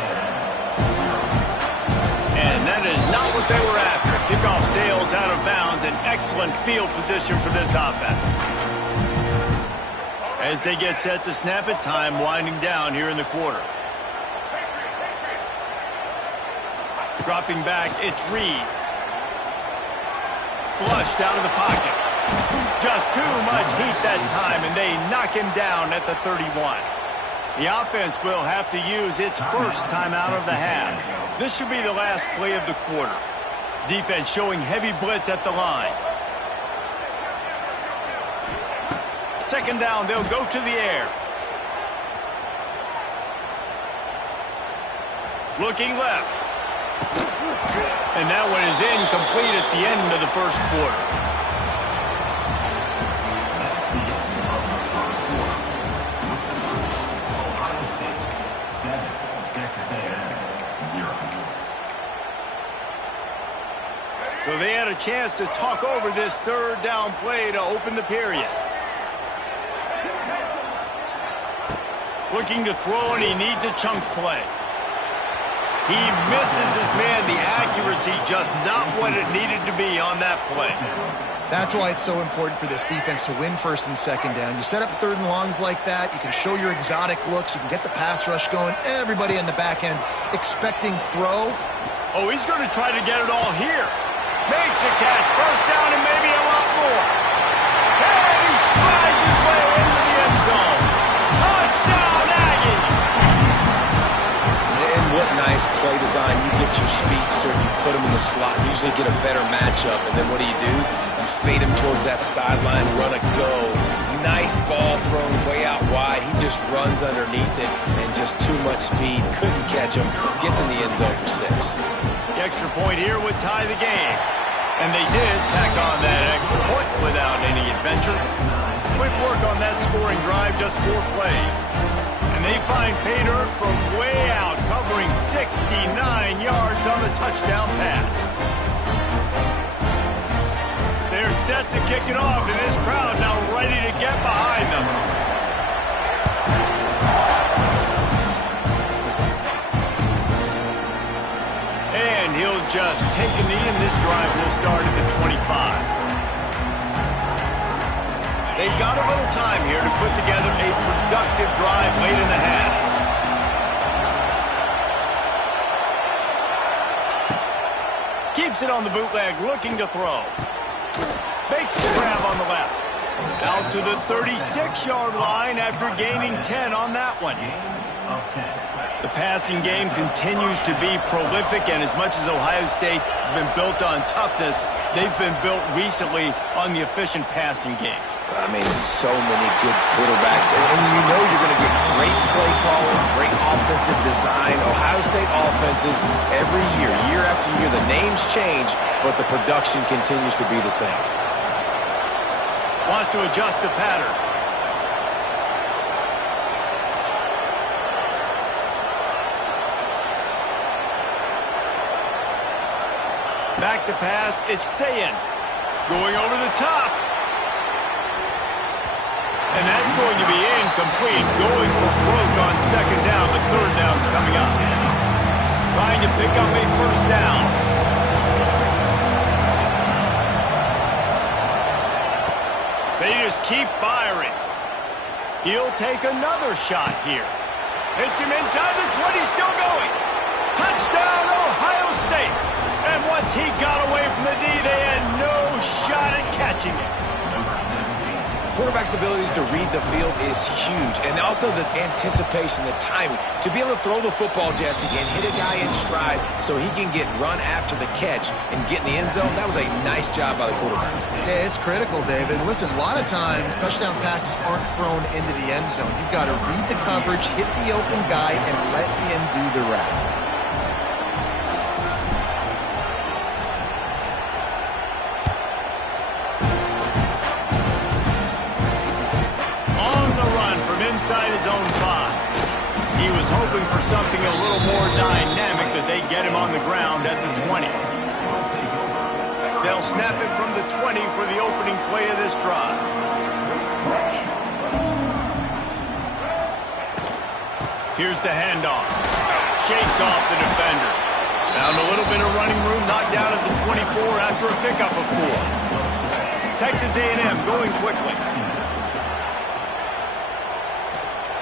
And that is not what they were after. Kickoff sails out of bounds. An excellent field position for this offense. As they get set to snap it, time winding down here in the quarter. Dropping back, it's Reed. Flushed out of the pocket. Just too much heat that time, and they knock him down at the 31. The offense will have to use its first timeout of the half. This should be the last play of the quarter. Defense showing heavy blitz at the line. Second down, they'll go to the air. Looking left. And that one is incomplete. It's the end of the first quarter. So they had a chance to talk over this third down play to open the period. Looking to throw, and he needs a chunk play. He misses his man. The accuracy just not what it needed to be on that play. That's why it's so important for this defense to win first and second down. You set up third and longs like that. You can show your exotic looks. You can get the pass rush going. Everybody in the back end expecting throw. Oh, he's going to try to get it all here. Makes a catch. First down and maybe a lot more. And he strides his way into the end zone. Touchdown, Aggie! And what nice play design. You get your speedster and you put him in the slot. Usually get a better matchup. And then what do? You fade him towards that sideline, run a go. Nice ball thrown way out wide. He just runs underneath it and just too much speed. Couldn't catch him. Gets in the end zone for 6. The extra point here would tie the game. And they did tack on that extra point without any adventure. Quick work on that scoring drive, just 4 plays. And they find pay dirt from way out. covering 69 yards on the touchdown pass. They're set to kick it off, and this crowd now ready to get behind them. And he'll just take a knee, and this drive will start at the 25. They've got a little time here to put together a productive drive late in the half. Keeps it on the bootleg, looking to throw. Makes the grab on the left. Out to the 36-yard line after gaining 10 on that one. The passing game continues to be prolific, and as much as Ohio State has been built on toughness, they've been built recently on the efficient passing game. I mean, so many good quarterbacks, and you know you're going to get great play calling, great offensive design. Ohio State offenses every year, year after year, the names change, but the production continues to be the same. Wants to adjust the pattern. Back to pass, it's Sayin. Going over the top. And that's going to be incomplete. Going for broke on second down, but third down's coming up. Trying to pick up a first down. They just keep firing. He'll take another shot here. Hits him inside the 20, still going. Touchdown, Ohio State. And once he got away from the D, they had no shot at catching it. Quarterback's abilities to read the field is huge, and also the anticipation, the timing. To be able to throw the football, Jesse, and hit a guy in stride so he can get run after the catch and get in the end zone, that was a nice job by the quarterback. Yeah, it's critical, David. Listen, a lot of times touchdown passes aren't thrown into the end zone. You've got to read the coverage, hit the open guy, and let him do the rest. Inside his own 5. He was hoping for something a little more dynamic, but they get him on the ground at the 20. They'll snap it from the 20 for the opening play of this drive. Here's the handoff. Shakes off the defender. Found a little bit of running room, knocked down at the 24 after a pickup of 4. Texas A&M going quickly.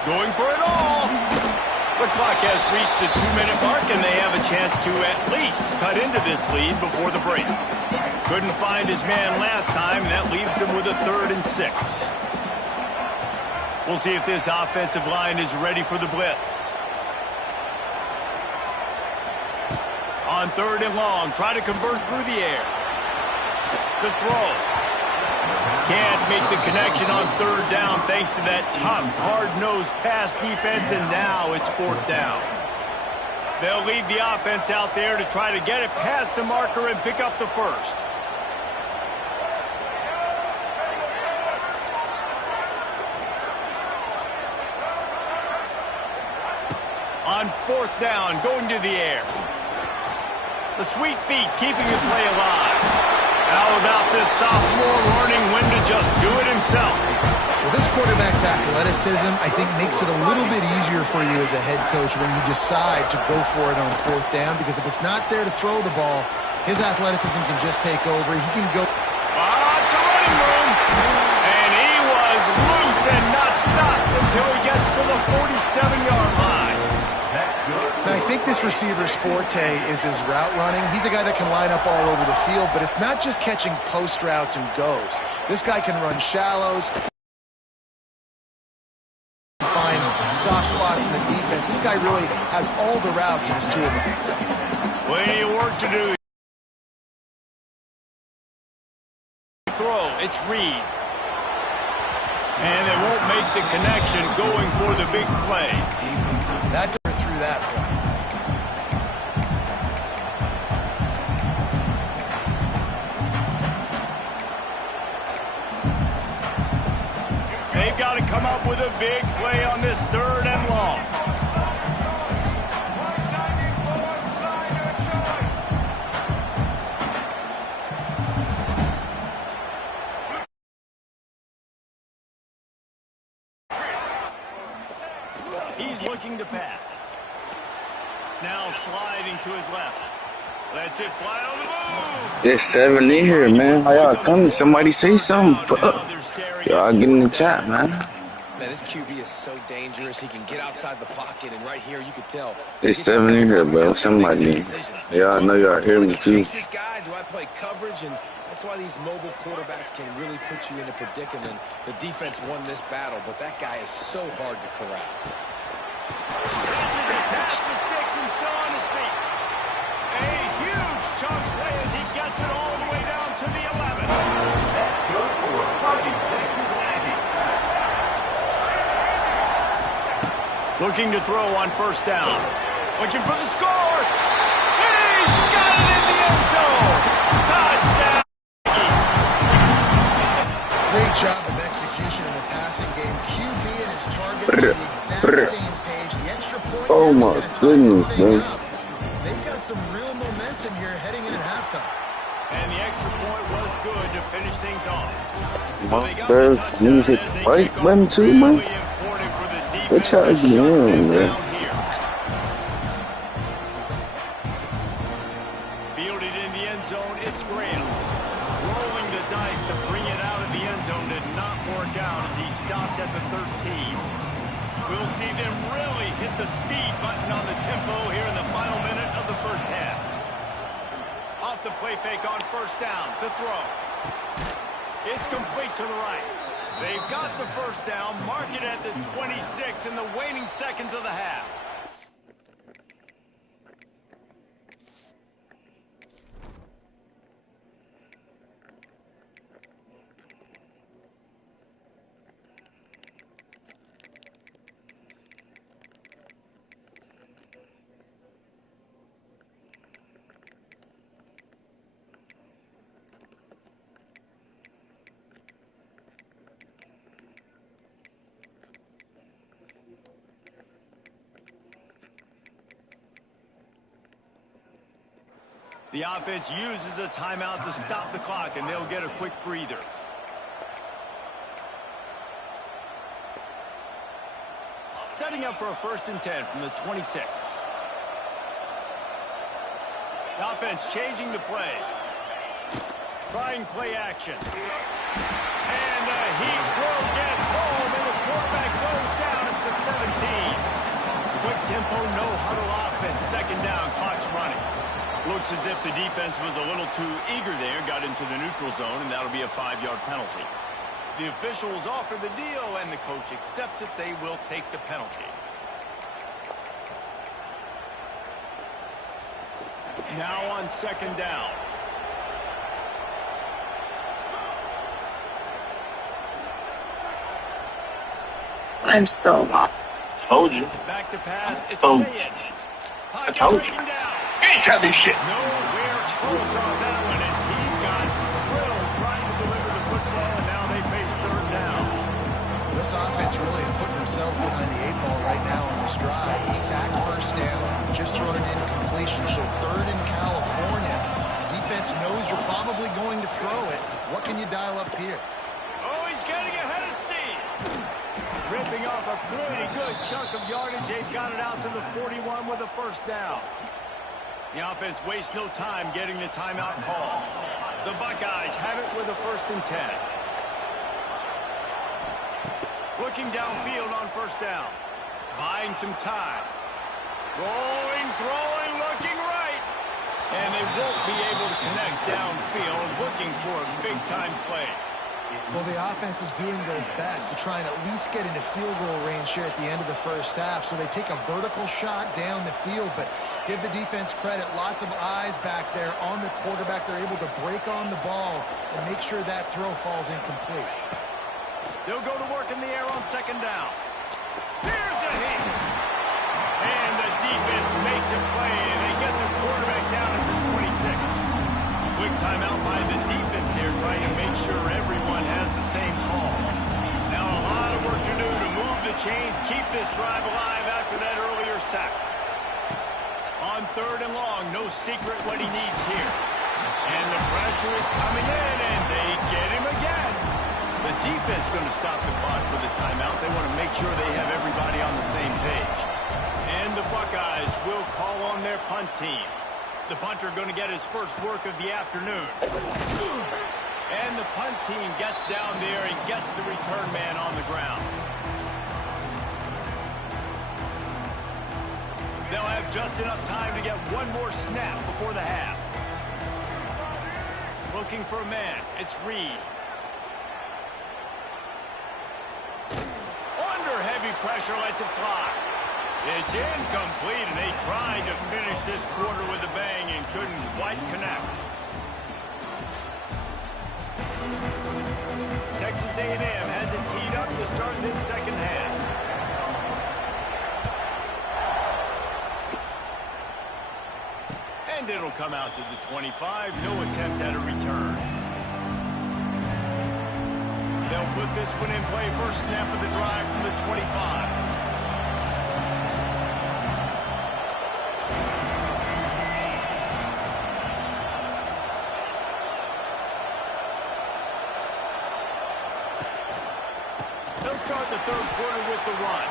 Going for it all. The clock has reached the 2-minute mark, and they have a chance to at least cut into this lead before the break. Couldn't find his man last time, and that leaves them with a 3rd and 6. We'll see if this offensive line is ready for the blitz. On 3rd and long, try to convert through the air. The throw. Can't make the connection on 3rd down thanks to that tough, hard-nosed pass defense, and now it's 4th down. They'll leave the offense out there to try to get it past the marker and pick up the first. On 4th down, going to the air. The sweet feet keeping the play alive. How about this sophomore learning when to just do it himself? Well, this quarterback's athleticism, I think, makes it a little bit easier for you as a head coach when you decide to go for it on 4th down, because if it's not there to throw the ball, his athleticism can just take over. He can go. It's a running room. And he was loose and not stopped until he gets to the 47-yard line. And I think this receiver's forte is his route running. He's a guy that can line up all over the field, but it's not just catching post routes and goes. This guy can run shallows, find soft spots in the defense. This guy really has all the routes in his toolbox. Plenty of work to do. Throw, it's Reed. And they won't make the connection going for the big play. That through that point. They've got to come up with a big play on this 3rd and long. He's looking to pass. Now sliding to his left. Lets it fly on the move. There's 7 in here, man. How y'all coming? Somebody say something. Y'all get in the chat, man. Man, this QB is so dangerous. He can get outside the pocket, and right here you could tell. There's 7 in here, bro. Somebody. Y'all know y'all hear me too. This guy, do I play coverage? And that's why these mobile quarterbacks can really put you in a predicament. The defense won this battle, but that guy is so hard to corral. Past the sticks and still on his feet. A huge chunk play as he gets it all the way down to the 11. That's good for a fighting Texas Aggie. Looking to throw on first down. Looking for the score. He's got it in the end zone. Touchdown. Great job of execution in the passing game. QB and his target are the exact same page. The extra point Oh my goodness, bro. They've got some real momentum here heading in at halftime. And the extra point was good to finish things off. My bro, knees hit the right button too, man. What y'all doing, man? Fielded in the end zone, it's Graham. Rolling the dice to bring it out of the end zone did not work out as he stopped at the 13. We'll see them really hit the speed button on the tempo here in the final minute of the first half. Off the play fake on first down to throw. It's complete to the right. They've got the first down, mark it at the 26 in the waning seconds of the half. The offense uses a timeout to stop the clock, and they'll get a quick breather. Setting up for a 1st and 10 from the 26. The offense changing the play. Trying play action. And the heat will get home, and the quarterback goes down at the 17. Quick tempo, no huddle offense. 2nd down, clock's running. Looks as if the defense was a little too eager there, got into the neutral zone, and that'll be a 5-yard penalty. The officials offer the deal, and the coach accepts it. They will take the penalty. Now on 2nd down. I'm so lost. Told you. Back to pass. It's Oh. Sayed. I told you. Breaking down. You ain't tell me shit. Nowhere close on that one as he got drilled trying to deliver the football, and now they face 3rd down. This offense really is putting themselves behind the 8 ball right now on this drive. Sacked 1st down, just thrown an incompletion, so 3rd in California. Defense knows you're probably going to throw it. What can you dial up here? Oh, he's getting ahead of steam. Ripping off a pretty good chunk of yardage. They've got it out to the 41 with a 1st down. The offense wastes no time getting the timeout call. The Buckeyes have it with a 1st and 10. Looking downfield on 1st down. Buying some time. Rolling, throwing, looking right. And they won't be able to connect downfield, looking for a big-time play. Well, the offense is doing their best to try and at least get into field goal range here at the end of the first half. So they take a vertical shot down the field, but give the defense credit. Lots of eyes back there on the quarterback. They're able to break on the ball and make sure that throw falls incomplete. They'll go to work in the air on 2nd down. Here's a hit. And the defense makes a play, and they get the quarterback down at the 26. Quick timeout by the defense here, trying to make sure everyone has the same call. Now a lot of work to do to move the chains, keep this drive alive after that earlier sack. On 3rd and long, no secret what he needs here. And the pressure is coming in, and they get him again. The defense going to stop the clock with a timeout. They want to make sure they have everybody on the same page. And the Buckeyes will call on their punt team. The punter going to get his first work of the afternoon. And the punt team gets down there and gets the return man on the ground. They'll have just enough time to get one more snap before the half. Looking for a man. It's Reed. Under heavy pressure, lets it fly. It's incomplete, and they tried to finish this quarter with a bang and couldn't quite connect. Texas A&M has it teed up to start this second half. And it'll come out to the 25. No attempt at a return. They'll put this one in play. First snap of the drive from the 25. They'll start the third quarter with the run.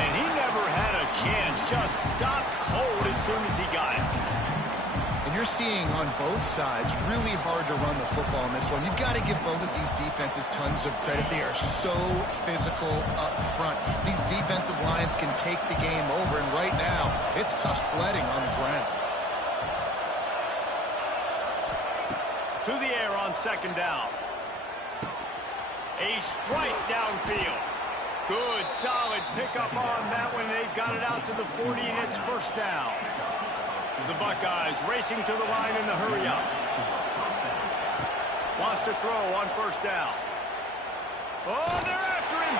And he never had a chance. Just stopped cold as soon as he got it. And you're seeing on both sides really hard to run the football in this one. You've got to give both of these defenses tons of credit. They are so physical up front. These defensive lines can take the game over, and right now it's tough sledding on the ground. To the air on second down. A strike downfield. Good, solid pickup on that one. They've got it out to the 40, and it's first down. The Buckeyes racing to the line in the hurry-up. Wants to throw on first down. Oh, they're after him.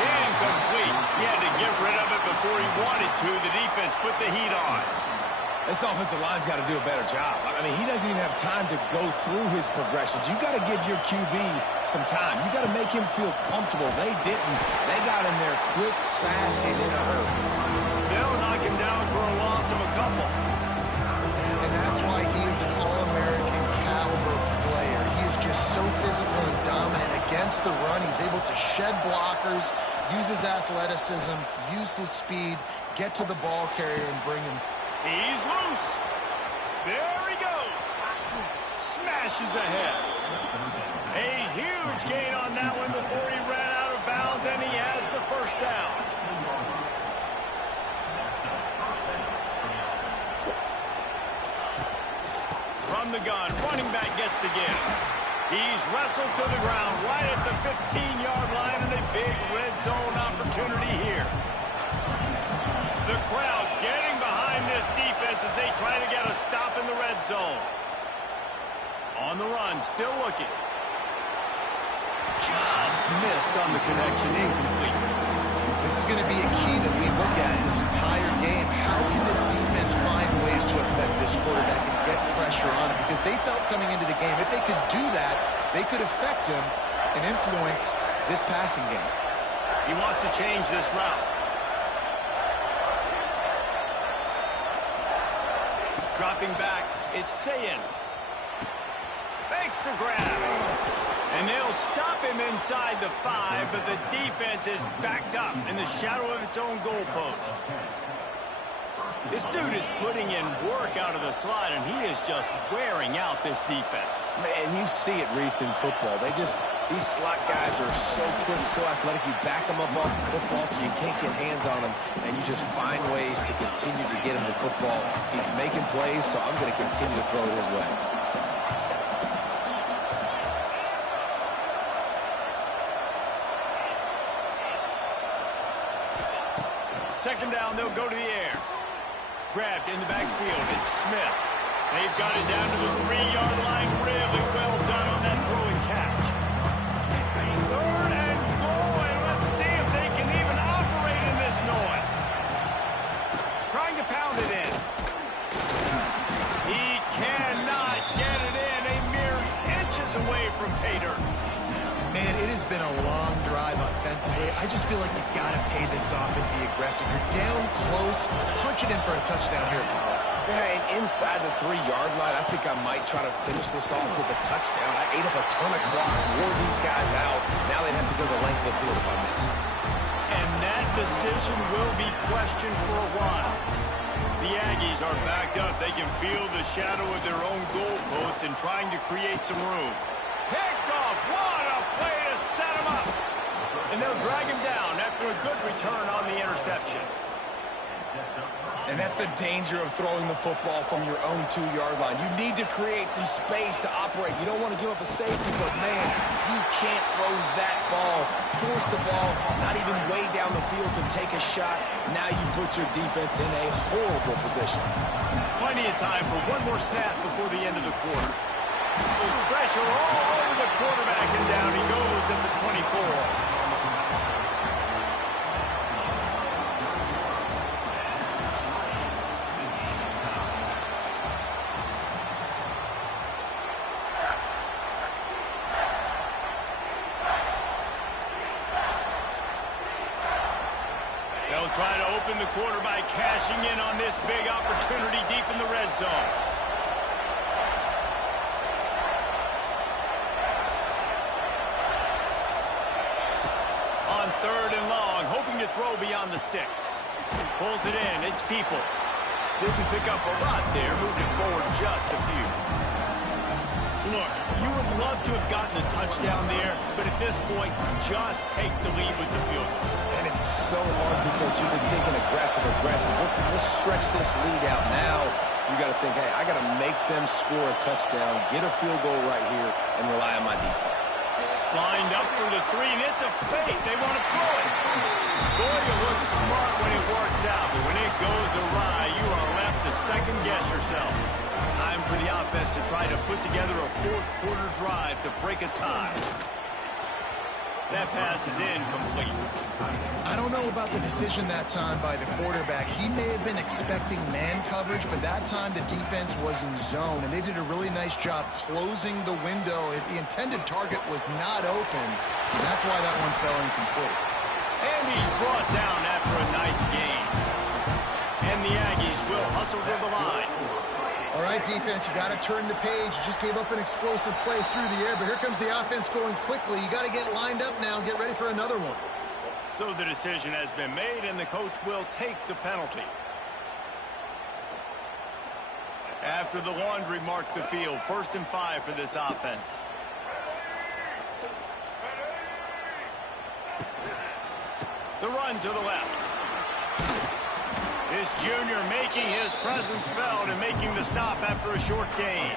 Incomplete. He had to get rid of it before he wanted to. The defense put the heat on. This offensive line's got to do a better job. I mean, he doesn't even have time to go through his progressions. You got to give your QB some time. You got to make him feel comfortable. They didn't. They got in there quick, fast, and in a hurry. They'll knock him down for a loss of a couple. And that's why he is an All-American caliber player. He is just so physical and dominant against the run. He's able to shed blockers, use his athleticism, use his speed, get to the ball carrier and bring him. He's loose. There he goes. Smashes ahead. A huge gain on that one before he ran out of bounds, and he has the first down. From the gun, running back gets the give. He's wrestled to the ground right at the 15-yard line, and a big red zone opportunity here. The crowd getting behind this defense as they try to get a stop in the red zone. On the run, still looking. Just missed on the connection, incomplete. This is going to be a key that we look at this entire game. How can this defense find ways to affect this quarterback and get pressure on him? Because they felt coming into the game, if they could do that, they could affect him and influence this passing game. He wants to change this route. Dropping back, it's Sayin. Makes the grab. And they'll stop him inside the 5, but the defense is backed up in the shadow of its own goalpost. This dude is putting in work out of the slot, and he is just wearing out this defense. Man, you see it, Reese, in football. These slot guys are so quick, so athletic. You back them up off the football so you can't get hands on them, and you just find ways to continue to get him the football. He's making plays, so I'm going to continue to throw it his way. Second down, they'll go to the air. Grabbed in the backfield, it's Smith. They've got it down to the 3-yard line. Really well done on that throw and catch. Third and goal, and let's see if they can even operate in this noise. Trying to pound it in. He cannot get it in. A mere inches away from pay dirt. Man, it has been a long drive offensively. I just feel like you got to pay this off and be aggressive. You're down close. Punch it in for a touchdown here, Paul. Yeah, and inside the 3-yard line, I think I might try to finish this off with a touchdown. I ate up a ton of clock, wore these guys out, go the length of the field if I missed. And that decision will be questioned for a while. The Aggies are backed up. They can feel the shadow of their own goalpost and trying to create some room. Picked off. What a play to set him up. And they'll drag him down after a good return on the interception. And that's the danger of throwing the football from your own 2-yard line. You need to create some space to operate. You don't want to give up a safety, but, man, you can't throw that ball, force the ball, not even way down the field to take a shot. Now you put your defense in a horrible position. Plenty of time for one more snap before the end of the quarter. Pressure all over the quarterback, and down he goes at the 24. They'll try to open the quarter by cashing in on this big opportunity deep in the red zone. On 3rd and long, hoping to throw beyond the sticks. Pulls it in. It's Peoples. Didn't pick up a lot there. Moved it forward just a few. Look, you would love to have gotten a touchdown there, but at this point, just take the lead with the field goal. And it's so hard because you've been thinking aggressive. Let's stretch this lead out now. You got to think, hey, I got to make them score a touchdown, get a field goal right here, and rely on my defense. Lined up for the 3, and it's a fake. They want to throw it. Boy, you look smart when it works out, but when it goes awry, you are left to second-guess yourself. Time for the offense to try to put together a 4th-quarter drive to break a tie. That pass is incomplete. I don't know about the decision that time by the quarterback. He may have been expecting man coverage, but that time the defense was in zone, and they did a really nice job closing the window. The intended target was not open, and that's why that one fell incomplete. And he's brought down after a nice gain. And the Aggies will hustle to the line. All right, defense, you got to turn the page. You just gave up an explosive play through the air, but here comes the offense going quickly. You got to get lined up now and get ready for another one. So the decision has been made, and the coach will take the penalty. After the laundry marked the field, 1st and 5 for this offense. The run to the left. This junior making his presence felt and making the stop after a short gain.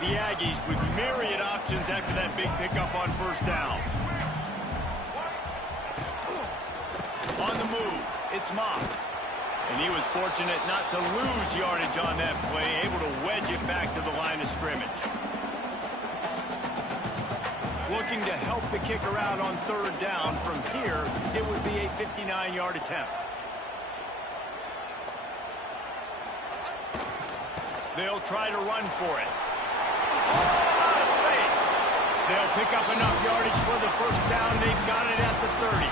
The Aggies with myriad options after that big pickup on 1st down. On the move, it's Moss. And he was fortunate not to lose yardage on that play, able to wedge it back to the line of scrimmage. Looking to help the kicker out on 3rd down. From here, it would be a 59-yard attempt. They'll try to run for it. All out of space. They'll pick up enough yardage for the 1st down. They've got it at the 30.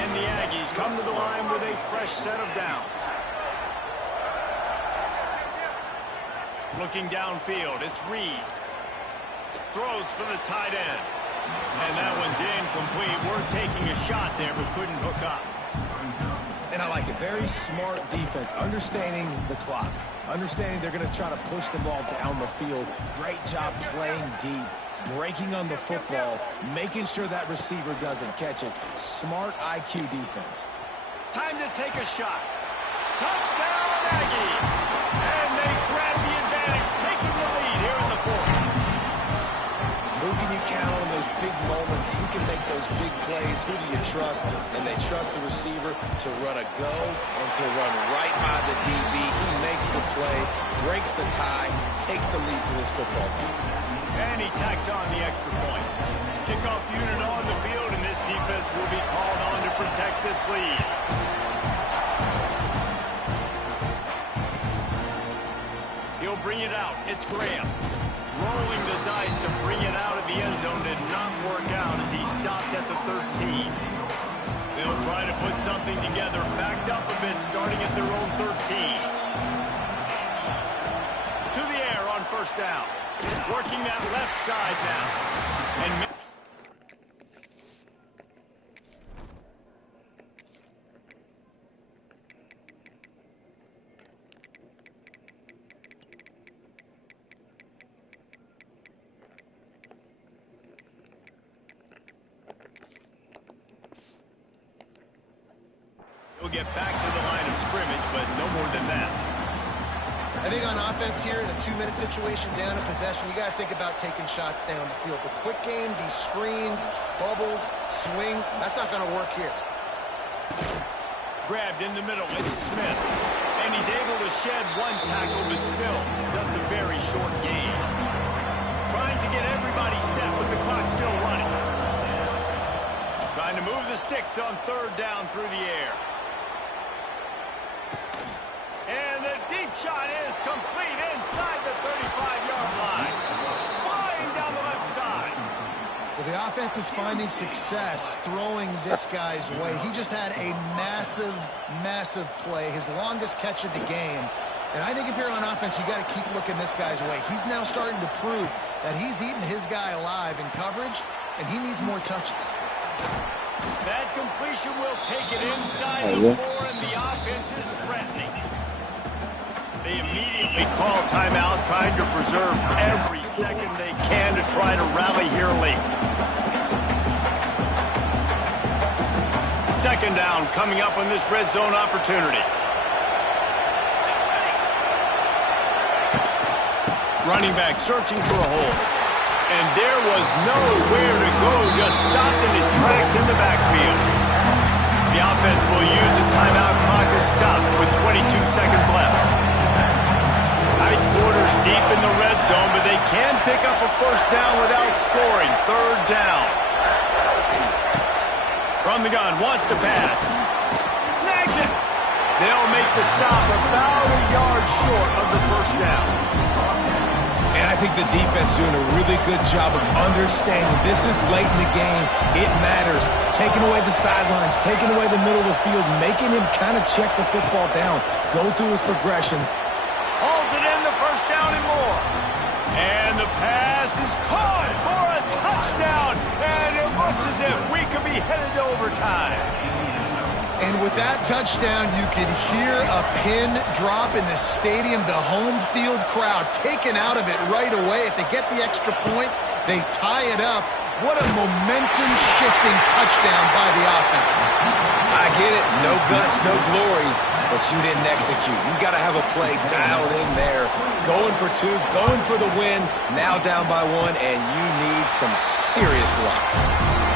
And the Aggies come to the line with a fresh set of downs. Looking downfield, it's Reed. Throws for the tight end. And that one's incomplete. We're taking a shot there, but couldn't hook up. And I like it. Very smart defense, understanding the clock, understanding they're going to try to push the ball down the field. Great job playing deep, breaking on the football, making sure that receiver doesn't catch it. Smart IQ defense. Time to take a shot. Touchdown, Aggies! And they grab the advantage, taking the lead here in the 4th. Who can you count on those big moments? Who can make those big plays? Who do you trust? And they trust the receiver to run a go and to run right by the DB. He makes the play, breaks the tie, takes the lead for this football team. And he tacks on the extra point. Kickoff unit on the field, and this defense will be called on to protect this lead. He'll bring it out. It's Graham. Rolling the dice to bring it out of the end zone did not work out as he stopped at the 13. They'll try to put something together, backed up a bit, starting at their own 13. To the air on 1st down. Working that left side now. And able to get back to the line of scrimmage, but no more than that. I think on offense here, in a 2-minute situation, down a possession, you got to think about taking shots down the field. The quick game, these screens, bubbles, swings, that's not going to work here. Grabbed in the middle, it's Smith. And he's able to shed one tackle, but still, just a very short gain. Trying to get everybody set with the clock still running. Trying to move the sticks on 3rd down through the air. And the deep shot is complete inside the 35-yard line. Flying down the left side. Well, the offense is finding success throwing this guy's way. He just had a massive, massive play, his longest catch of the game. And I think if you're on offense, you got to keep looking this guy's way. He's now starting to prove that he's eating his guy alive in coverage, and he needs more touches. That completion will take it inside the 4, and the offense is threatening. They immediately call timeout, trying to preserve every second they can to try to rally here late. 2nd down coming up on this red zone opportunity. Running back searching for a hole. And there was nowhere to go, just stopped in his tracks in the backfield. The offense will use a timeout. Clock is stopped with 22 seconds left. Tight quarters deep in the red zone, but they can pick up a 1st down without scoring. 3rd down. From the gun, wants to pass. Snags it. They'll make the stop about a yard short of the 1st down. And I think the defense doing a really good job of understanding this is late in the game. It matters. Taking away the sidelines, taking away the middle of the field, making him kind of check the football down, go through his progressions. Hauls it in, the 1st down and more. And the pass is caught for a touchdown. And it looks as if we could be headed to overtime. And with that touchdown, you could hear a pin drop in the stadium. The home field crowd taken out of it right away. If they get the extra point, they tie it up. What a momentum-shifting touchdown by the offense. I get it. No guts, no glory, but you didn't execute. You got to have a play dialed in there. Going for 2, going for the win, now down by 1, and you need some serious luck.